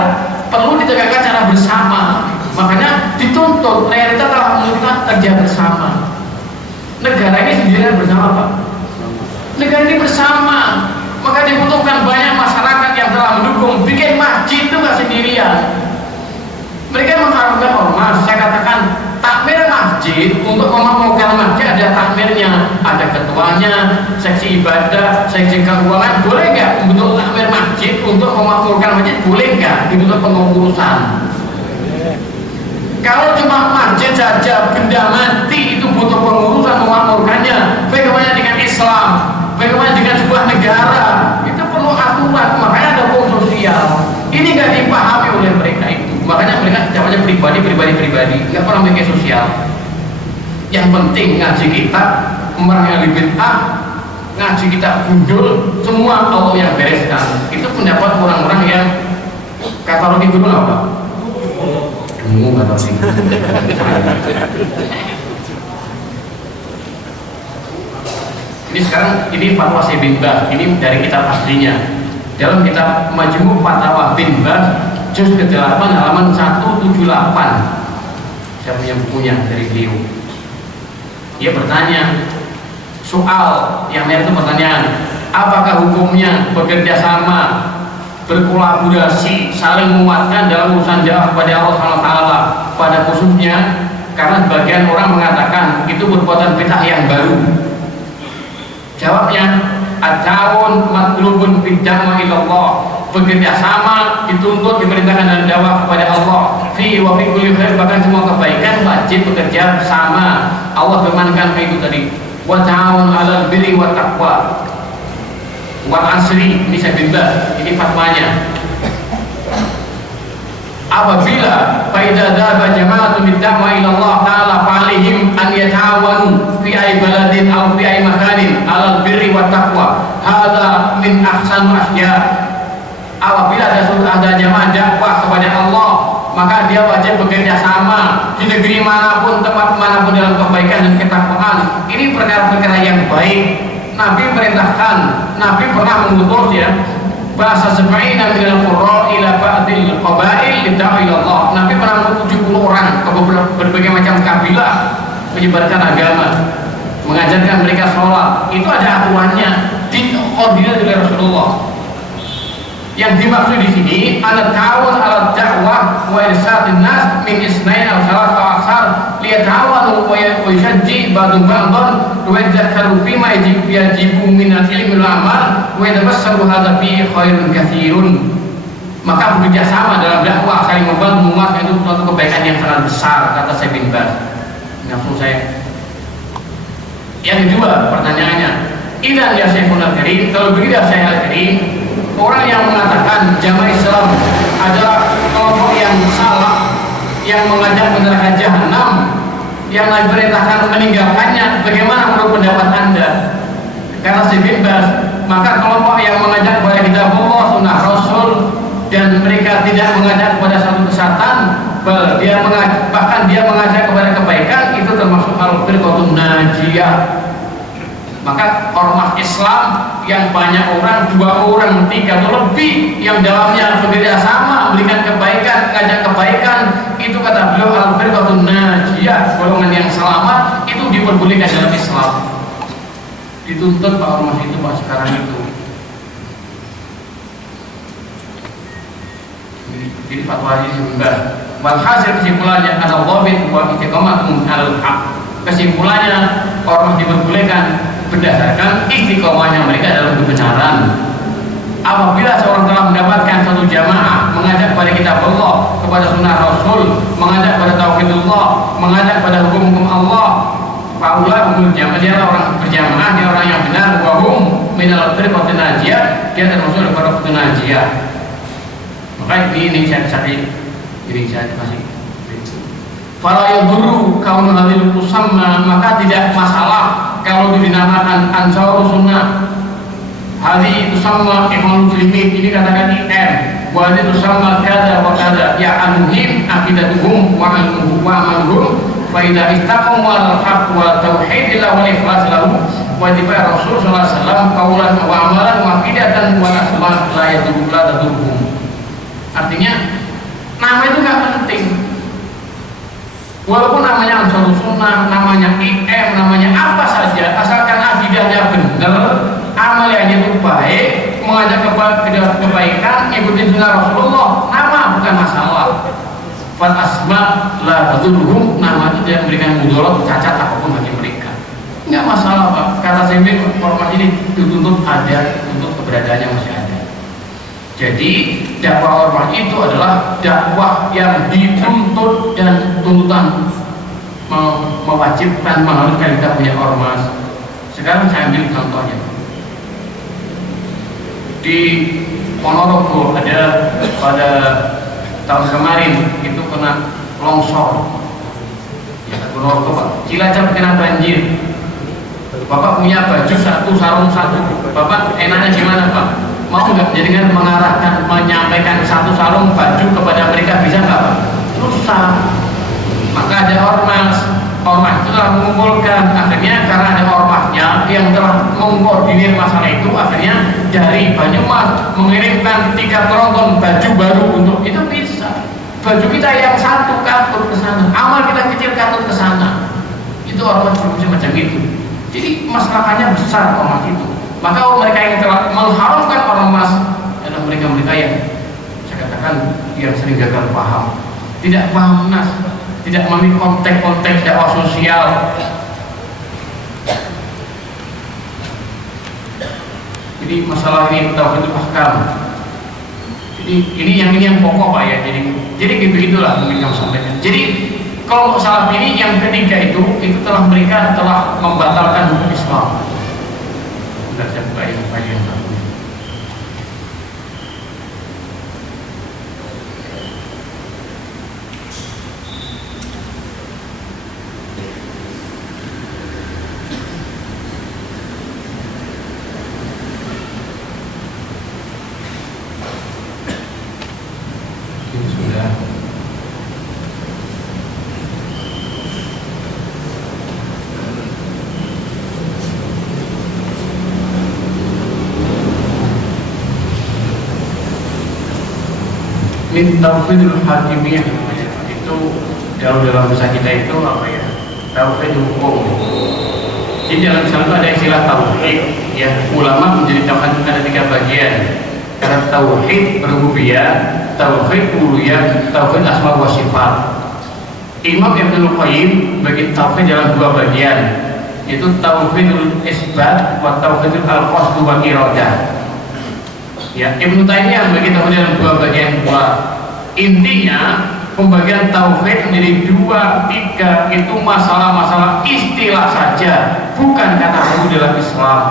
perlu ditegakkan secara bersama. Makanya dituntut, realita telah menunjukkan kerja bersama. Negara ini sendirian bersama Pak. Negara ini bersama, maka dibutuhkan banyak masyarakat yang telah mendukung. Bikin masjid itu nggak sendirian. Mereka mengharapkan ormas. Saya katakan takmir masjid, untuk memakmurkan masjid ada takmirnya, ada ketuanya, seksi ibadah, seksi keuangan. Boleh nggak untuk takmir masjid, untuk memakmurkan masjid boleh nggak dibutuhkan pengurusan? Kalau cuma masjid saja benda mati itu butuh pengurusan memakmurkannya. Bagaimana dengan Islam? Bagaimana dengan sebuah negara? Itu perlu aturan. Makanya ada hukum sosial. Ini nggak dipahami oleh mereka itu. Makanya mereka namanya pribadi, nggak pernah mikir sosial. Yang penting ngaji kita, orang yang bid'ah, ngaji kita gundul, semua Allah yang bereskan. Itu pendapat orang-orang yang kata Rocky Gunung apa? Kata Rocky. Ini sekarang ini fatwa Syekh bin Baz, ini dari kitab aslinya. Dalam kitab Majmu' Fatawa bin Baz juz ke-8 halaman 178. Saya punya bukunya dari beliau. Dia bertanya soal yang itu pertanyaan, apakah hukumnya bekerja sama, berkolaborasi, saling menguatkan dalam urusan dakwah kepada Allah SWT, pada khususnya karena sebagian orang mengatakan itu perbuatan bid'ah yang baru. Jawabnya, at-ta'awun matlubun fid da'wah ila Allah. Bekerja sama dituntut, diperintahkan dalam dakwah kepada Allah. Fi wa fi kulli khair, bahkan semua kebaikan wajib bekerja sama. Allah firmankan itu tadi, wa ta'awun 'alal birri wat taqwa. Wal asri, ini saya bebas, ini fatwanya. Apabila faida dzaba jama'atun bid-da'wa ila Allah ta'ala fa'alihim an yata'awanu fi ay baladin aw fi ay makanin 'alal birri wat taqwa. Hadza min ahsan asya. Apabila ada jamaah dakwah kepada Allah, maka dia wajib bekerja sama di negeri manapun, tempat manapun dalam kebaikan dan ketakwaan. Ini perkara-perkara yang baik. Nabi perintahkan, Nabi pernah mengutus ya, bahasa sebaiknya minal qurra ila ba'dil qabail lid'a'wa ila Allah. Nabi pernah mengutus 70 orang ke berbagai macam kabilah menyebarkan agama, mengajarkan mereka sholat. Itu ada aturannya, dikoordinir oleh Rasulullah. Yang dimaksud di sini ada ta'awun ala da'wah wa irsyadin nas min isnain al salas wa aksar liyata'awanu wa yashajji ba'dun ba'dan wa yadzakaru fima yajibu min al-ilmi wal-amal wa yatabassaru hadza fi khairun katsirun. Maka bekerja sama dalam dakwah, saling membantu, menguatkan itu suatu kebaikan yang sangat besar, kata Syekh bin Baz. Maksud saya. Yang kedua pertanyaannya, idzan ya Syekhul Karim, kalau begitu ya Syekhul Karim, orang yang mengatakan jamaah Islam adalah kelompok yang salah, yang mengajak ke neraka jahanam, yang Nabi perintahkan meninggalkannya, bagaimana menurut pendapat Anda? Karena Syekh bin Baz, maka kelompok yang mengajak kepada kitabullah, sunnah Rasul, dan mereka tidak mengajak kepada satu kesatuan, bahkan dia mengajak kepada kebaikan, itu termasuk al-firqatun najiyah. Maka ormas Islam yang banyak orang, 2 orang, 3 atau lebih, yang dalamnya bekerja sama memberikan kebaikan, mengajak kebaikan, itu kata beliau al-firqatun najiyah, golongan yang selamat, itu diperbolehkan dalam Islam. Dituntut Pak ormas itu Pak sekarang itu. Jadi fatwa ini juga. Walhasil kesimpulannya ada dhabit wa istiqamatun al-haq. Kesimpulannya ormas diperbolehkan berdasarkan istiqomahnya mereka dalam kebenaran. Apabila seorang telah mendapatkan satu jamaah mengajak kepada kitab Allah, kepada sunnah Rasul, mengajak kepada tauhidullah, mengajak kepada hukum-hukum Allah, fa'ula umul jamaah, dia orang berjamaah, dia orang yang benar, wahum minal firqatin najiyah, dia termasuk dari firqatin najiyah. Maka ini saya kasih fala yadurru kaunu hadhil tusamma, maka tidak masalah kalau dinamakan ansarus sunnah. Hadhi tusamma ikhwanul muslimin, ini katakan IM, wa hadhi tusamma kada wa kada, ya'anuhim akidatuhum wa ilmuhum wa amaluhum fa idza istaqamu al haqq wa tauhid wal ikhlas lahu wa ittiba' Rasul sallallahu alaihi wasallam qaulan wa amalan wa aqidatan wa aslan la yadurruhum. Artinya nama itu nggak penting. Walaupun namanya Ansarus Sunnah, namanya IM, namanya apa saja, asalkan akidahnya benar, amalnya itu baik, mengajak kebaikan, ikuti sunnah Rasulullah, nama bukan masalah. Fal asma la tadurruhum, nama itu tidak memberikan mudarat, cacat apapun bagi mereka. Enggak masalah Pak. Kata saya ormas ini dituntut ada, untuk keberadaannya masih ada. Jadi dakwah ormas itu adalah dakwah yang dituntut dan tuntutan mewajibkan mengharuskan kita punya ormas. Sekarang saya ambil contohnya di Ponorogo ada pada tahun kemarin itu kena longsor ya Ponorogo Pak, Cilacap kena banjir. Bapak punya baju satu, sarung satu, Bapak enaknya gimana Pak? Mau nggak jadikan mengarahkan, menyampaikan satu sarung baju kepada mereka, bisa nggak Pak? Susah. Maka ada ormas itu telah mengumpulkan, akhirnya karena ada ormasnya yang telah mengkoordinir masalah itu, akhirnya dari Banyumas mengirimkan 3 tronton baju baru untuk itu bisa. Baju kita yang satu katut ke sana, amal kita kecil katut ke sana. Itu ormas macam itu. Jadi masalahnya besar ormas itu. Maka mereka yang telah mengharumkan ormas adalah mereka-mereka yang saya katakan yang sering gagal paham, tidak paham nas, tidak memiliki konteks dakwah sosial. Jadi masalah ini tauhid ahkam. Jadi ini yang pokok Pak ya. Jadi begitulah mungkin yang sampaikan. Jadi kelompok salaf ini yang ketiga itu mereka telah membatalkan hukum Islam. Sudah saya buka yang bagian satu. Ini tauhidul hakimiyah namanya. Itu kalau dalam bahasa kita itu apa ya? Tauhid hukum. Jadi dalam Islam itu ada istilah tauhid. Ya, ulama menjadi tauhid ada 3 bagian. Karena tauhid rububiyah, tauhid uluhiyah, tauhid asma wa sifat. Imam Ibnul Qayyim bagi tauhid dalam 2 bagian, yaitu tauhidul isbat wa tauhidul al-qasd wa iradah. Ya, Ibnu Taimiyah bagi tauhid dalam 2 bagian pula. Intinya pembagian tauhid menjadi 2, 3 itu masalah-masalah istilah saja, bukan kata hukum dalam Islam.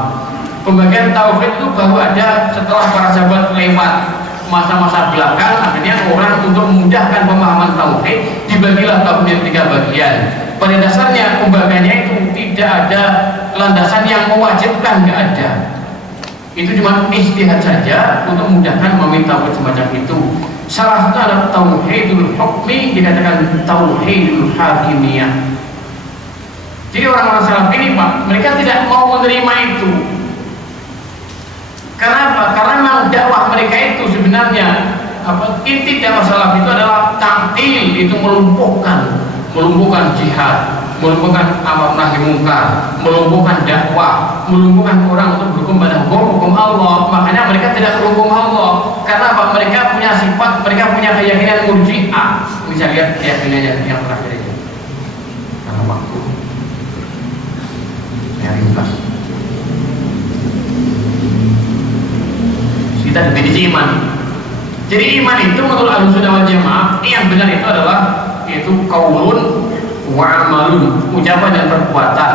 Pembagian tauhid itu baru ada setelah para sahabat lewat masa-masa belakang, akhirnya orang untuk memudahkan pemahaman tauhid dibagilah tauhid 3 bagian. Pada dasarnya pembagiannya itu tidak ada landasan yang mewajibkan, nggak ada. Itu cuma ijtihad saja untuk memudahkan meminta semacam itu. Salah satu adalah tauhidul hukmi, dikatakan tauhidul hakimiyah. Jadi orang-orang salaf ini Pak, mereka tidak mau menerima itu. Kenapa? Karena memang dakwah mereka itu sebenarnya inti dakwah salaf itu adalah ta'til, itu melumpuhkan jihad, melumpuhkan amar nahi mungkar, melumpuhkan dakwah, melumpuhkan orang untuk berhukum pada hukum Allah. Makanya mereka tidak berhukum Allah. Karena apa? Mereka punya sifat, mereka punya keyakinan murji'ah. Bisa lihat keyakinannya yang terakhir itu. Karena waktu saya ringkas. Kita definisi iman. Jadi iman itu menurut Ahlussunnah wal Jamaah yang benar itu adalah qaulun wa amalun, ucapan dan perbuatan.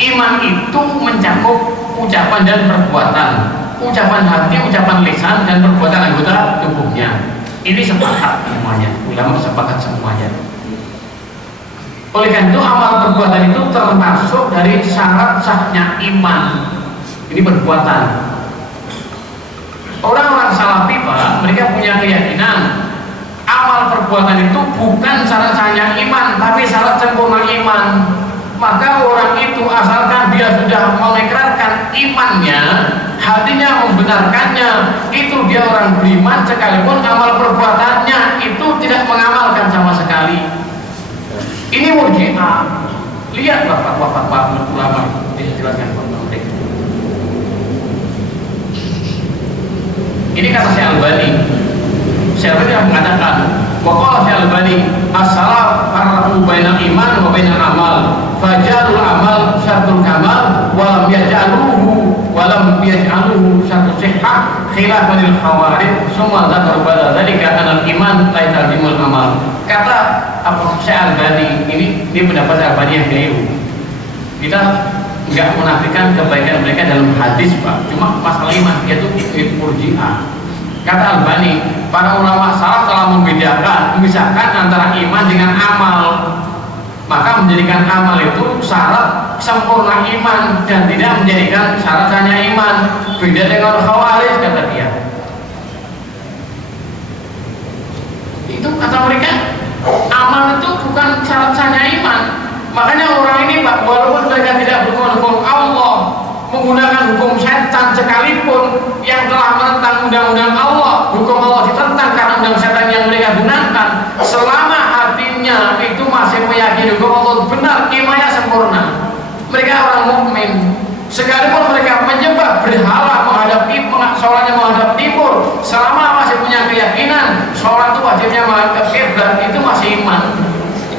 Iman itu mencakup ucapan dan perbuatan, ucapan hati, ucapan lisan, dan perbuatan anggota tubuhnya. Ini sepakat semuanya, ulama sepakat semuanya. Oleh karena itu amal perbuatan itu termasuk dari syarat sahnya iman. Ini perbuatan. Orang-orang salafi Pak, mereka punya keyakinan amal perbuatan itu bukan syarat sahnya iman, tapi syarat sempurna iman. Maka orang itu asalkan dia sudah mengikrarkan imannya, hatinya membenarkannya, itu dia orang beriman, sekalipun amal perbuatannya itu tidak mengamalkan sama sekali. Murji'ah. Lihatlah fatwa-fatwa ulama dijelaskan oleh mereka. Ini kata Syekh Albani. Syekh Albani mengatakan, waqala Syekh Albani, as-salaf farraqu bainal iman wa bainal amal. Fajarul amal syartul kamal wa lam yaj'aluhu syartul sihhah khilafan lil khawarij summa dzakar ba'da dzalika anal iman la yalzimul amal. Kata Syekh Albani, ini pendapat Syekh Albani yang keliru. Kita nggak menafikan kebaikan mereka dalam hadis, Pak. Cuma masalah iman yaitu Murji'ah. Kata Albani, para ulama salaf telah memisahkan antara iman dengan amal. Maka menjadikan amal itu syarat sempurna iman dan tidak menjadikan syarat hanya iman. Beda dengan khawarij, kata dia. Itu kata mereka, amal itu bukan syarat hanya iman. Makanya orang ini, Pak, walaupun mereka tidak berhukum hukum Allah, menggunakan hukum setan sekalipun yang telah menentang undang-undang Allah, hukum Allah ditentang karena undang setan yang mereka gunakan, selama hatinya itu masih meyakini hukum Allah benar, imannya sempurna, mereka orang mukmin. Sekalipun mereka menyembah berhala, sholatnya menghadap timur, selama masih punya keyakinan sholat itu wajibnya menghadap kiblat, itu masih iman.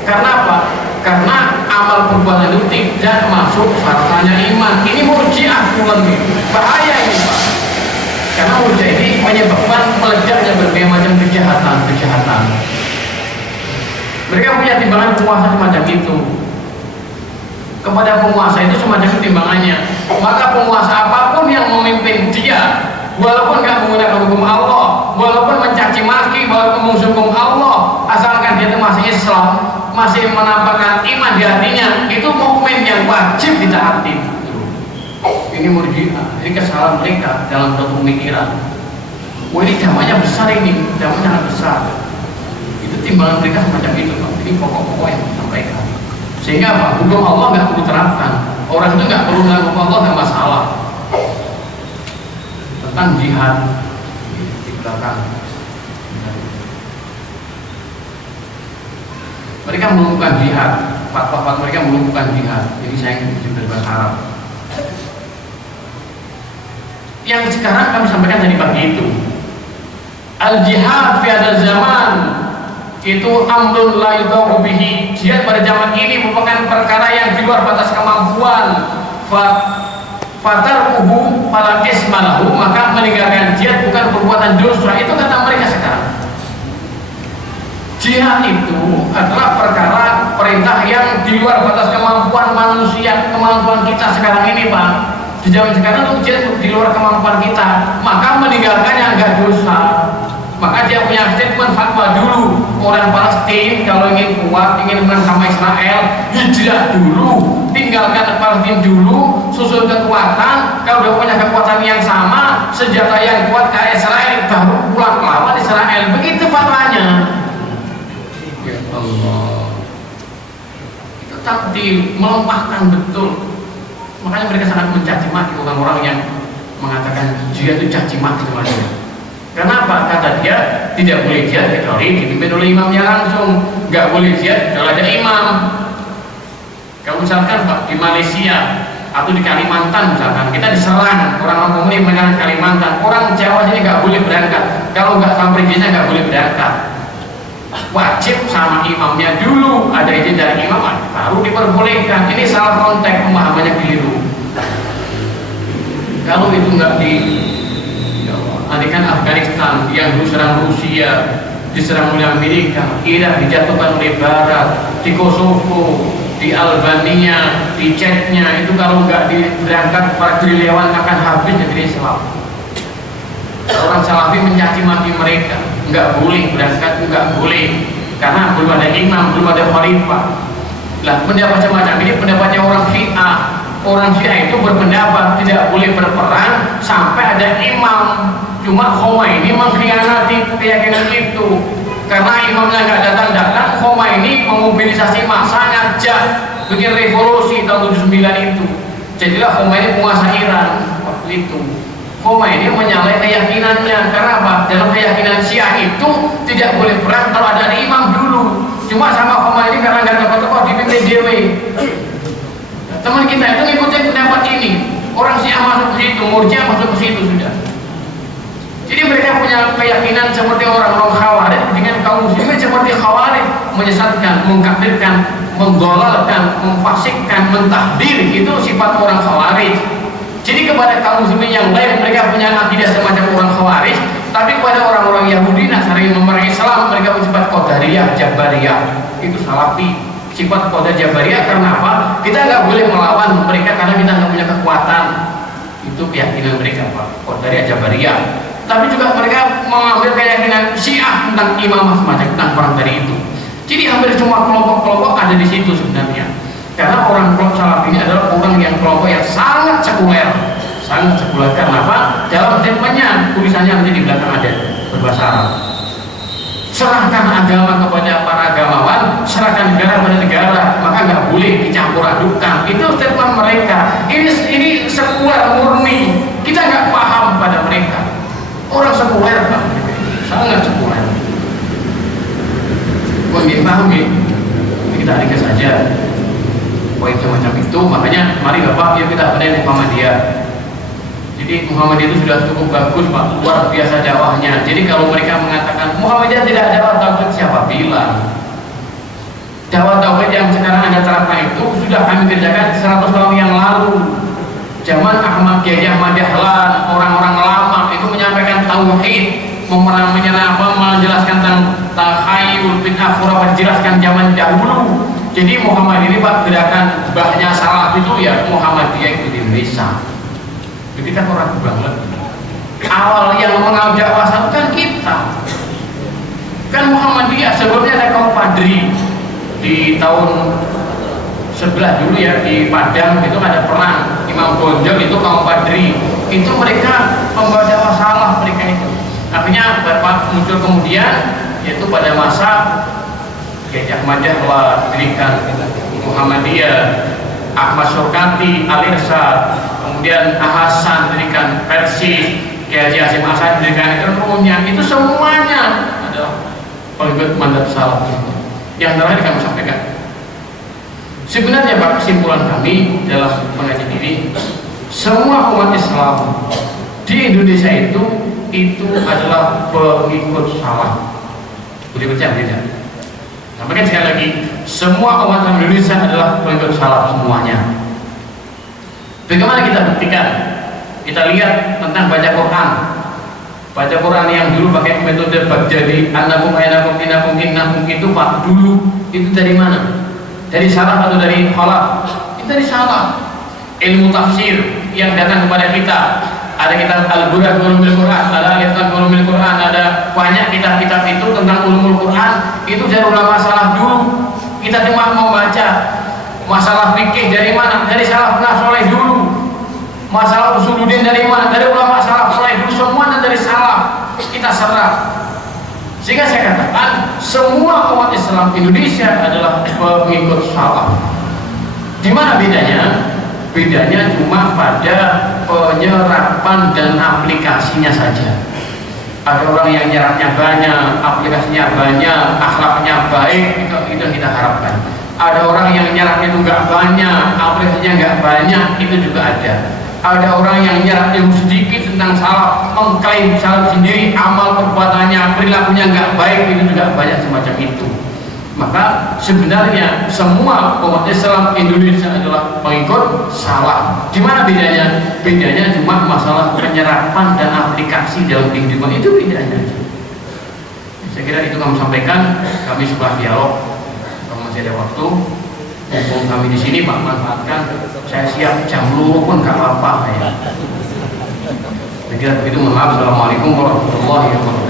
Karena apa? Karena amal perbuatan itu tidak masuk syaratnya iman. Ini Murji'ah bukan, bahaya ini, Pak. Karena Murji'ah ini menyebabkan meledaknya berbagai macam kejahatan. Mereka punya timbangan penguasa semacam itu. Kepada penguasa itu semacam timbangannya. Maka penguasa apapun yang memimpin dia, walaupun nggak menggunakan hukum Allah, walaupun mencaci maki, walaupun menghukum Allah, asalkan dia itu masih Islam, masih menampakkan iman di hatinya, itu mukmin yang wajib ditaati. Ini Murji'ah, ini kesalahan mereka dalam satu pemikiran. Wah, ini dampaknya besar, ini dampaknya sangat besar. Itu timbangan mereka semacam itu, Pak. Ini pokok-pokok yang disampaikan. Sehingga apa? Hukum Allah nggak perlu diterapkan. Orang itu nggak perlu melakukan hukum Allah, nggak masalah. Tentang jihad di belakang. Mereka melumpuhkan jihad, fatwa mereka melumpuhkan jihad. Jadi saya ingin berbahasa Arab. Yang sekarang kami sampaikan tadi pagi itu, al-jihad fi hadzal zaman itu amrun la yudau bihi. Jihad pada zaman ini merupakan perkara yang di luar batas kemampuan. Fatarkuhu fala ismalahu, maka meninggalkan jihad bukan perbuatan dosa. Itu kata mereka sekarang. Jihad itu adalah perkara perintah yang di luar batas kemampuan manusia, kemampuan kita sekarang ini, Pak. Di zaman sekarang itu jihad di luar kemampuan kita, maka meninggalkannya enggak dosa. Maka dia punya statement fatwa dulu. Orang Palestina kalau ingin kuat, ingin menang sama Israel, hijrah dulu, tinggalkan Palestina dulu, susun kekuatan. Kalau udah punya kekuatan yang sama, senjata yang kuat ke Israel, baru pulang melawan Israel. Begitu fatwanya. Ya Allah, itu takdir, melemahkan betul. Makanya mereka sangat mencaci maki orang-orang yang mengatakan jihad itu caci maki semuanya. Kenapa? Kata dia tidak boleh jihad kecuali dipimpin oleh imamnya langsung, nggak boleh jihad kalau ada imam. Kalau misalkan Pak, di Malaysia atau di Kalimantan misalkan kita diserang orang komunis menyerang Kalimantan, orang Jawa sini nggak boleh berangkat. Kalau nggak sampai izinnya nggak boleh berangkat. Wajib sama imamnya dulu, ada izin dari imam baru diperbolehkan. Ini salah konteks, pemahamannya keliru. Kalau itu nggak nanti kan Afghanistan yang diserang Rusia, diserang oleh Amerika, Irak dijatuhkan oleh Barat, di Kosovo, di Albania, di Chechnya, itu kalau nggak berangkat para gerilyawan akan habis negeri Islam. Orang Salafi mencaci maki mereka, nggak boleh berangkat, nggak boleh, karena belum ada imam, belum ada khalifah. Lah pendapat semacam ini pendapatnya orang Syiah. Orang Syiah itu berpendapat tidak boleh berperang sampai ada imam. Cuma Khomeini mengkhianati keyakinan itu, karena imamnya nggak datang-datang. Khomeini memobilisasi massa, ngajak bikin revolusi tahun 79 itu. Jadilah Khomeini penguasa Iran waktu itu. Khomeini menyalahi keyakinannya. Karena apa? Dalam keyakinan Syiah itu tidak boleh perang kalau ada imam dulu. Cuma sama Khomeini karena nggak dapat tokoh dipimpin kita itu ngikutin pendapat ini. Orang Syiah masuk ke situ, Murji'ah masuk ke situ sudah. Jadi mereka punya keyakinan seperti orang-orang Khawarij dengan kaum muslimin seperti Khawarij, menyesatkan, mengkafirkan, menggolalkan, memfasikkan, mentahdir, itu sifat orang Khawarij. Jadi kepada kaum muslimin yang lain mereka punya akidah semacam orang Khawarij, tapi kepada orang-orang Yahudi, Nasrani, memerangi Islam mereka bersifat Qadariyah, Jabariyah, itu Salafi. Sifat Qadar Jabariyah karena apa? Kita nggak boleh melawan mereka karena kita nggak punya kekuatan. Itu keyakinan mereka, Pak. Qadariyah, Jabariyah. Tapi juga mereka mengambil keyakinan Syiah tentang imamah semacam tentang perang dari itu. Jadi hampir semua kelompok-kelompok ada di situ sebenarnya. Karena orang kelompok Salafi ini adalah orang yang kelompok yang sangat sekuler, sangat sekuler. Karena apa? Dalam statementnya, tulisannya nanti di belakang ada berbahasa Arab. Serahkan agama kepada para agamawan, serahkan negara pada negara, maka nggak boleh dicampur adukan. Itu statement mereka. Ini sekuler murni. Kita nggak paham pada mereka. Orang sekuler, Pak, sangat sekuler. Mungkin paham ya? Kita ringkas saja. Poin semacam itu, makanya mari Bapak, yuk kita benahi Muhammadiyah. Jadi Muhammadiyah itu sudah cukup bagus, Pak, luar biasa dakwahnya. Jadi kalau mereka mengatakan Muhammadiyah tidak ada dakwah tauhid, siapa bilang? Dakwah tauhid yang sekarang Anda terapkan itu sudah kami kerjakan 100 tahun yang lalu. Zaman Ahmad Kiai Ahmad Dahlan, orang-orang lama itu menyampaikan tauhid, menjelaskan tentang takhayul, bid'ah, khurafat, jelaskan zaman dahulu. Jadi Muhammad ini, Pak, gerakan bahnya salaf itu ya Muhammadiyah itu di Indonesia. Jadi kan orang banget. Awal yang mengajak pasal kan kita. Kan Muhammadiyah sebelumnya ada kaum Padri di tahun sebelah dulu ya, di Padang itu ada perang Imam Bonjol, itu kaum Padri. Itu mereka membaca masalah mereka itu. Akhirnya Bapak muncul kemudian, yaitu pada masa Kiai Ahmad Dahlan dirikan Muhammadiyah, Ahmad Syurkati, Al-Irsyad, kemudian Hasan dirikan Persis, Kiai Haji Hasyim Asy'ari dirikan Ilmunya. Itu semuanya adalah pengikut mandat salaf. Yang terakhir kami sampaikan, sebenarnya Pak, kesimpulan kami dalam pengajian ini, semua umat Islam di Indonesia itu adalah pengikut salaf. Boleh percaya tidak? Sampaikan sekali lagi, semua umat Indonesia adalah pengikut salaf semuanya. Bagaimana kita buktikan? Kita lihat tentang baca Quran. Baca Quran yang dulu pakai metode Baghdadi, anakum ainakum inakum innakum, itu Pak, dulu itu dari mana? Dari salaf atau dari khalaf? Itu dari salaf. Ilmu tafsir yang datang kepada kita, ada kitab Al-Burhan fi Ulumil Quran, ada Al-Itqan fi Ulumil Quran, ada banyak kitab-kitab itu tentang ulumul Quran. Itu dari ulama salaf dulu. Kita cuma mau baca masalah fikih dari mana? Dari salafus saleh dulu. Masalah usuluddin dari mana? Dari ulama salaf saleh dulu, semua dari salaf. Kita serap. Sehingga saya katakan semua umat Islam Indonesia adalah pengikut salaf. Di mana bedanya? Bedanya cuma pada penyerapan dan aplikasinya saja. Ada orang yang nyerapnya banyak, aplikasinya banyak, akhlaknya baik, itu yang kita harapkan. Ada orang yang nyerapnya itu nggak banyak, aplikasinya nggak banyak, itu juga ada. Ada orang yang nyerap ilmu sedikit tentang salaf, mengklaim salaf sendiri, amal perbuatannya, perilakunya nggak baik, itu juga banyak semacam itu. Maka sebenarnya semua umat Islam Indonesia adalah pengikut salaf. Di mana bedanya? Bedanya cuma masalah penyerapan dan aplikasi dalam kehidupan, itu bedanya. Saya kira itu kami sampaikan. Kami suka dialog. Kalau masih ada waktu, mumpung kami di sini, Pak, manfaatkan. Saya siap jam luruh pun nggak apa-apa ya. Saya kira begitu. Mohon maaf. Assalamualaikum warahmatullahi wabarakatuh.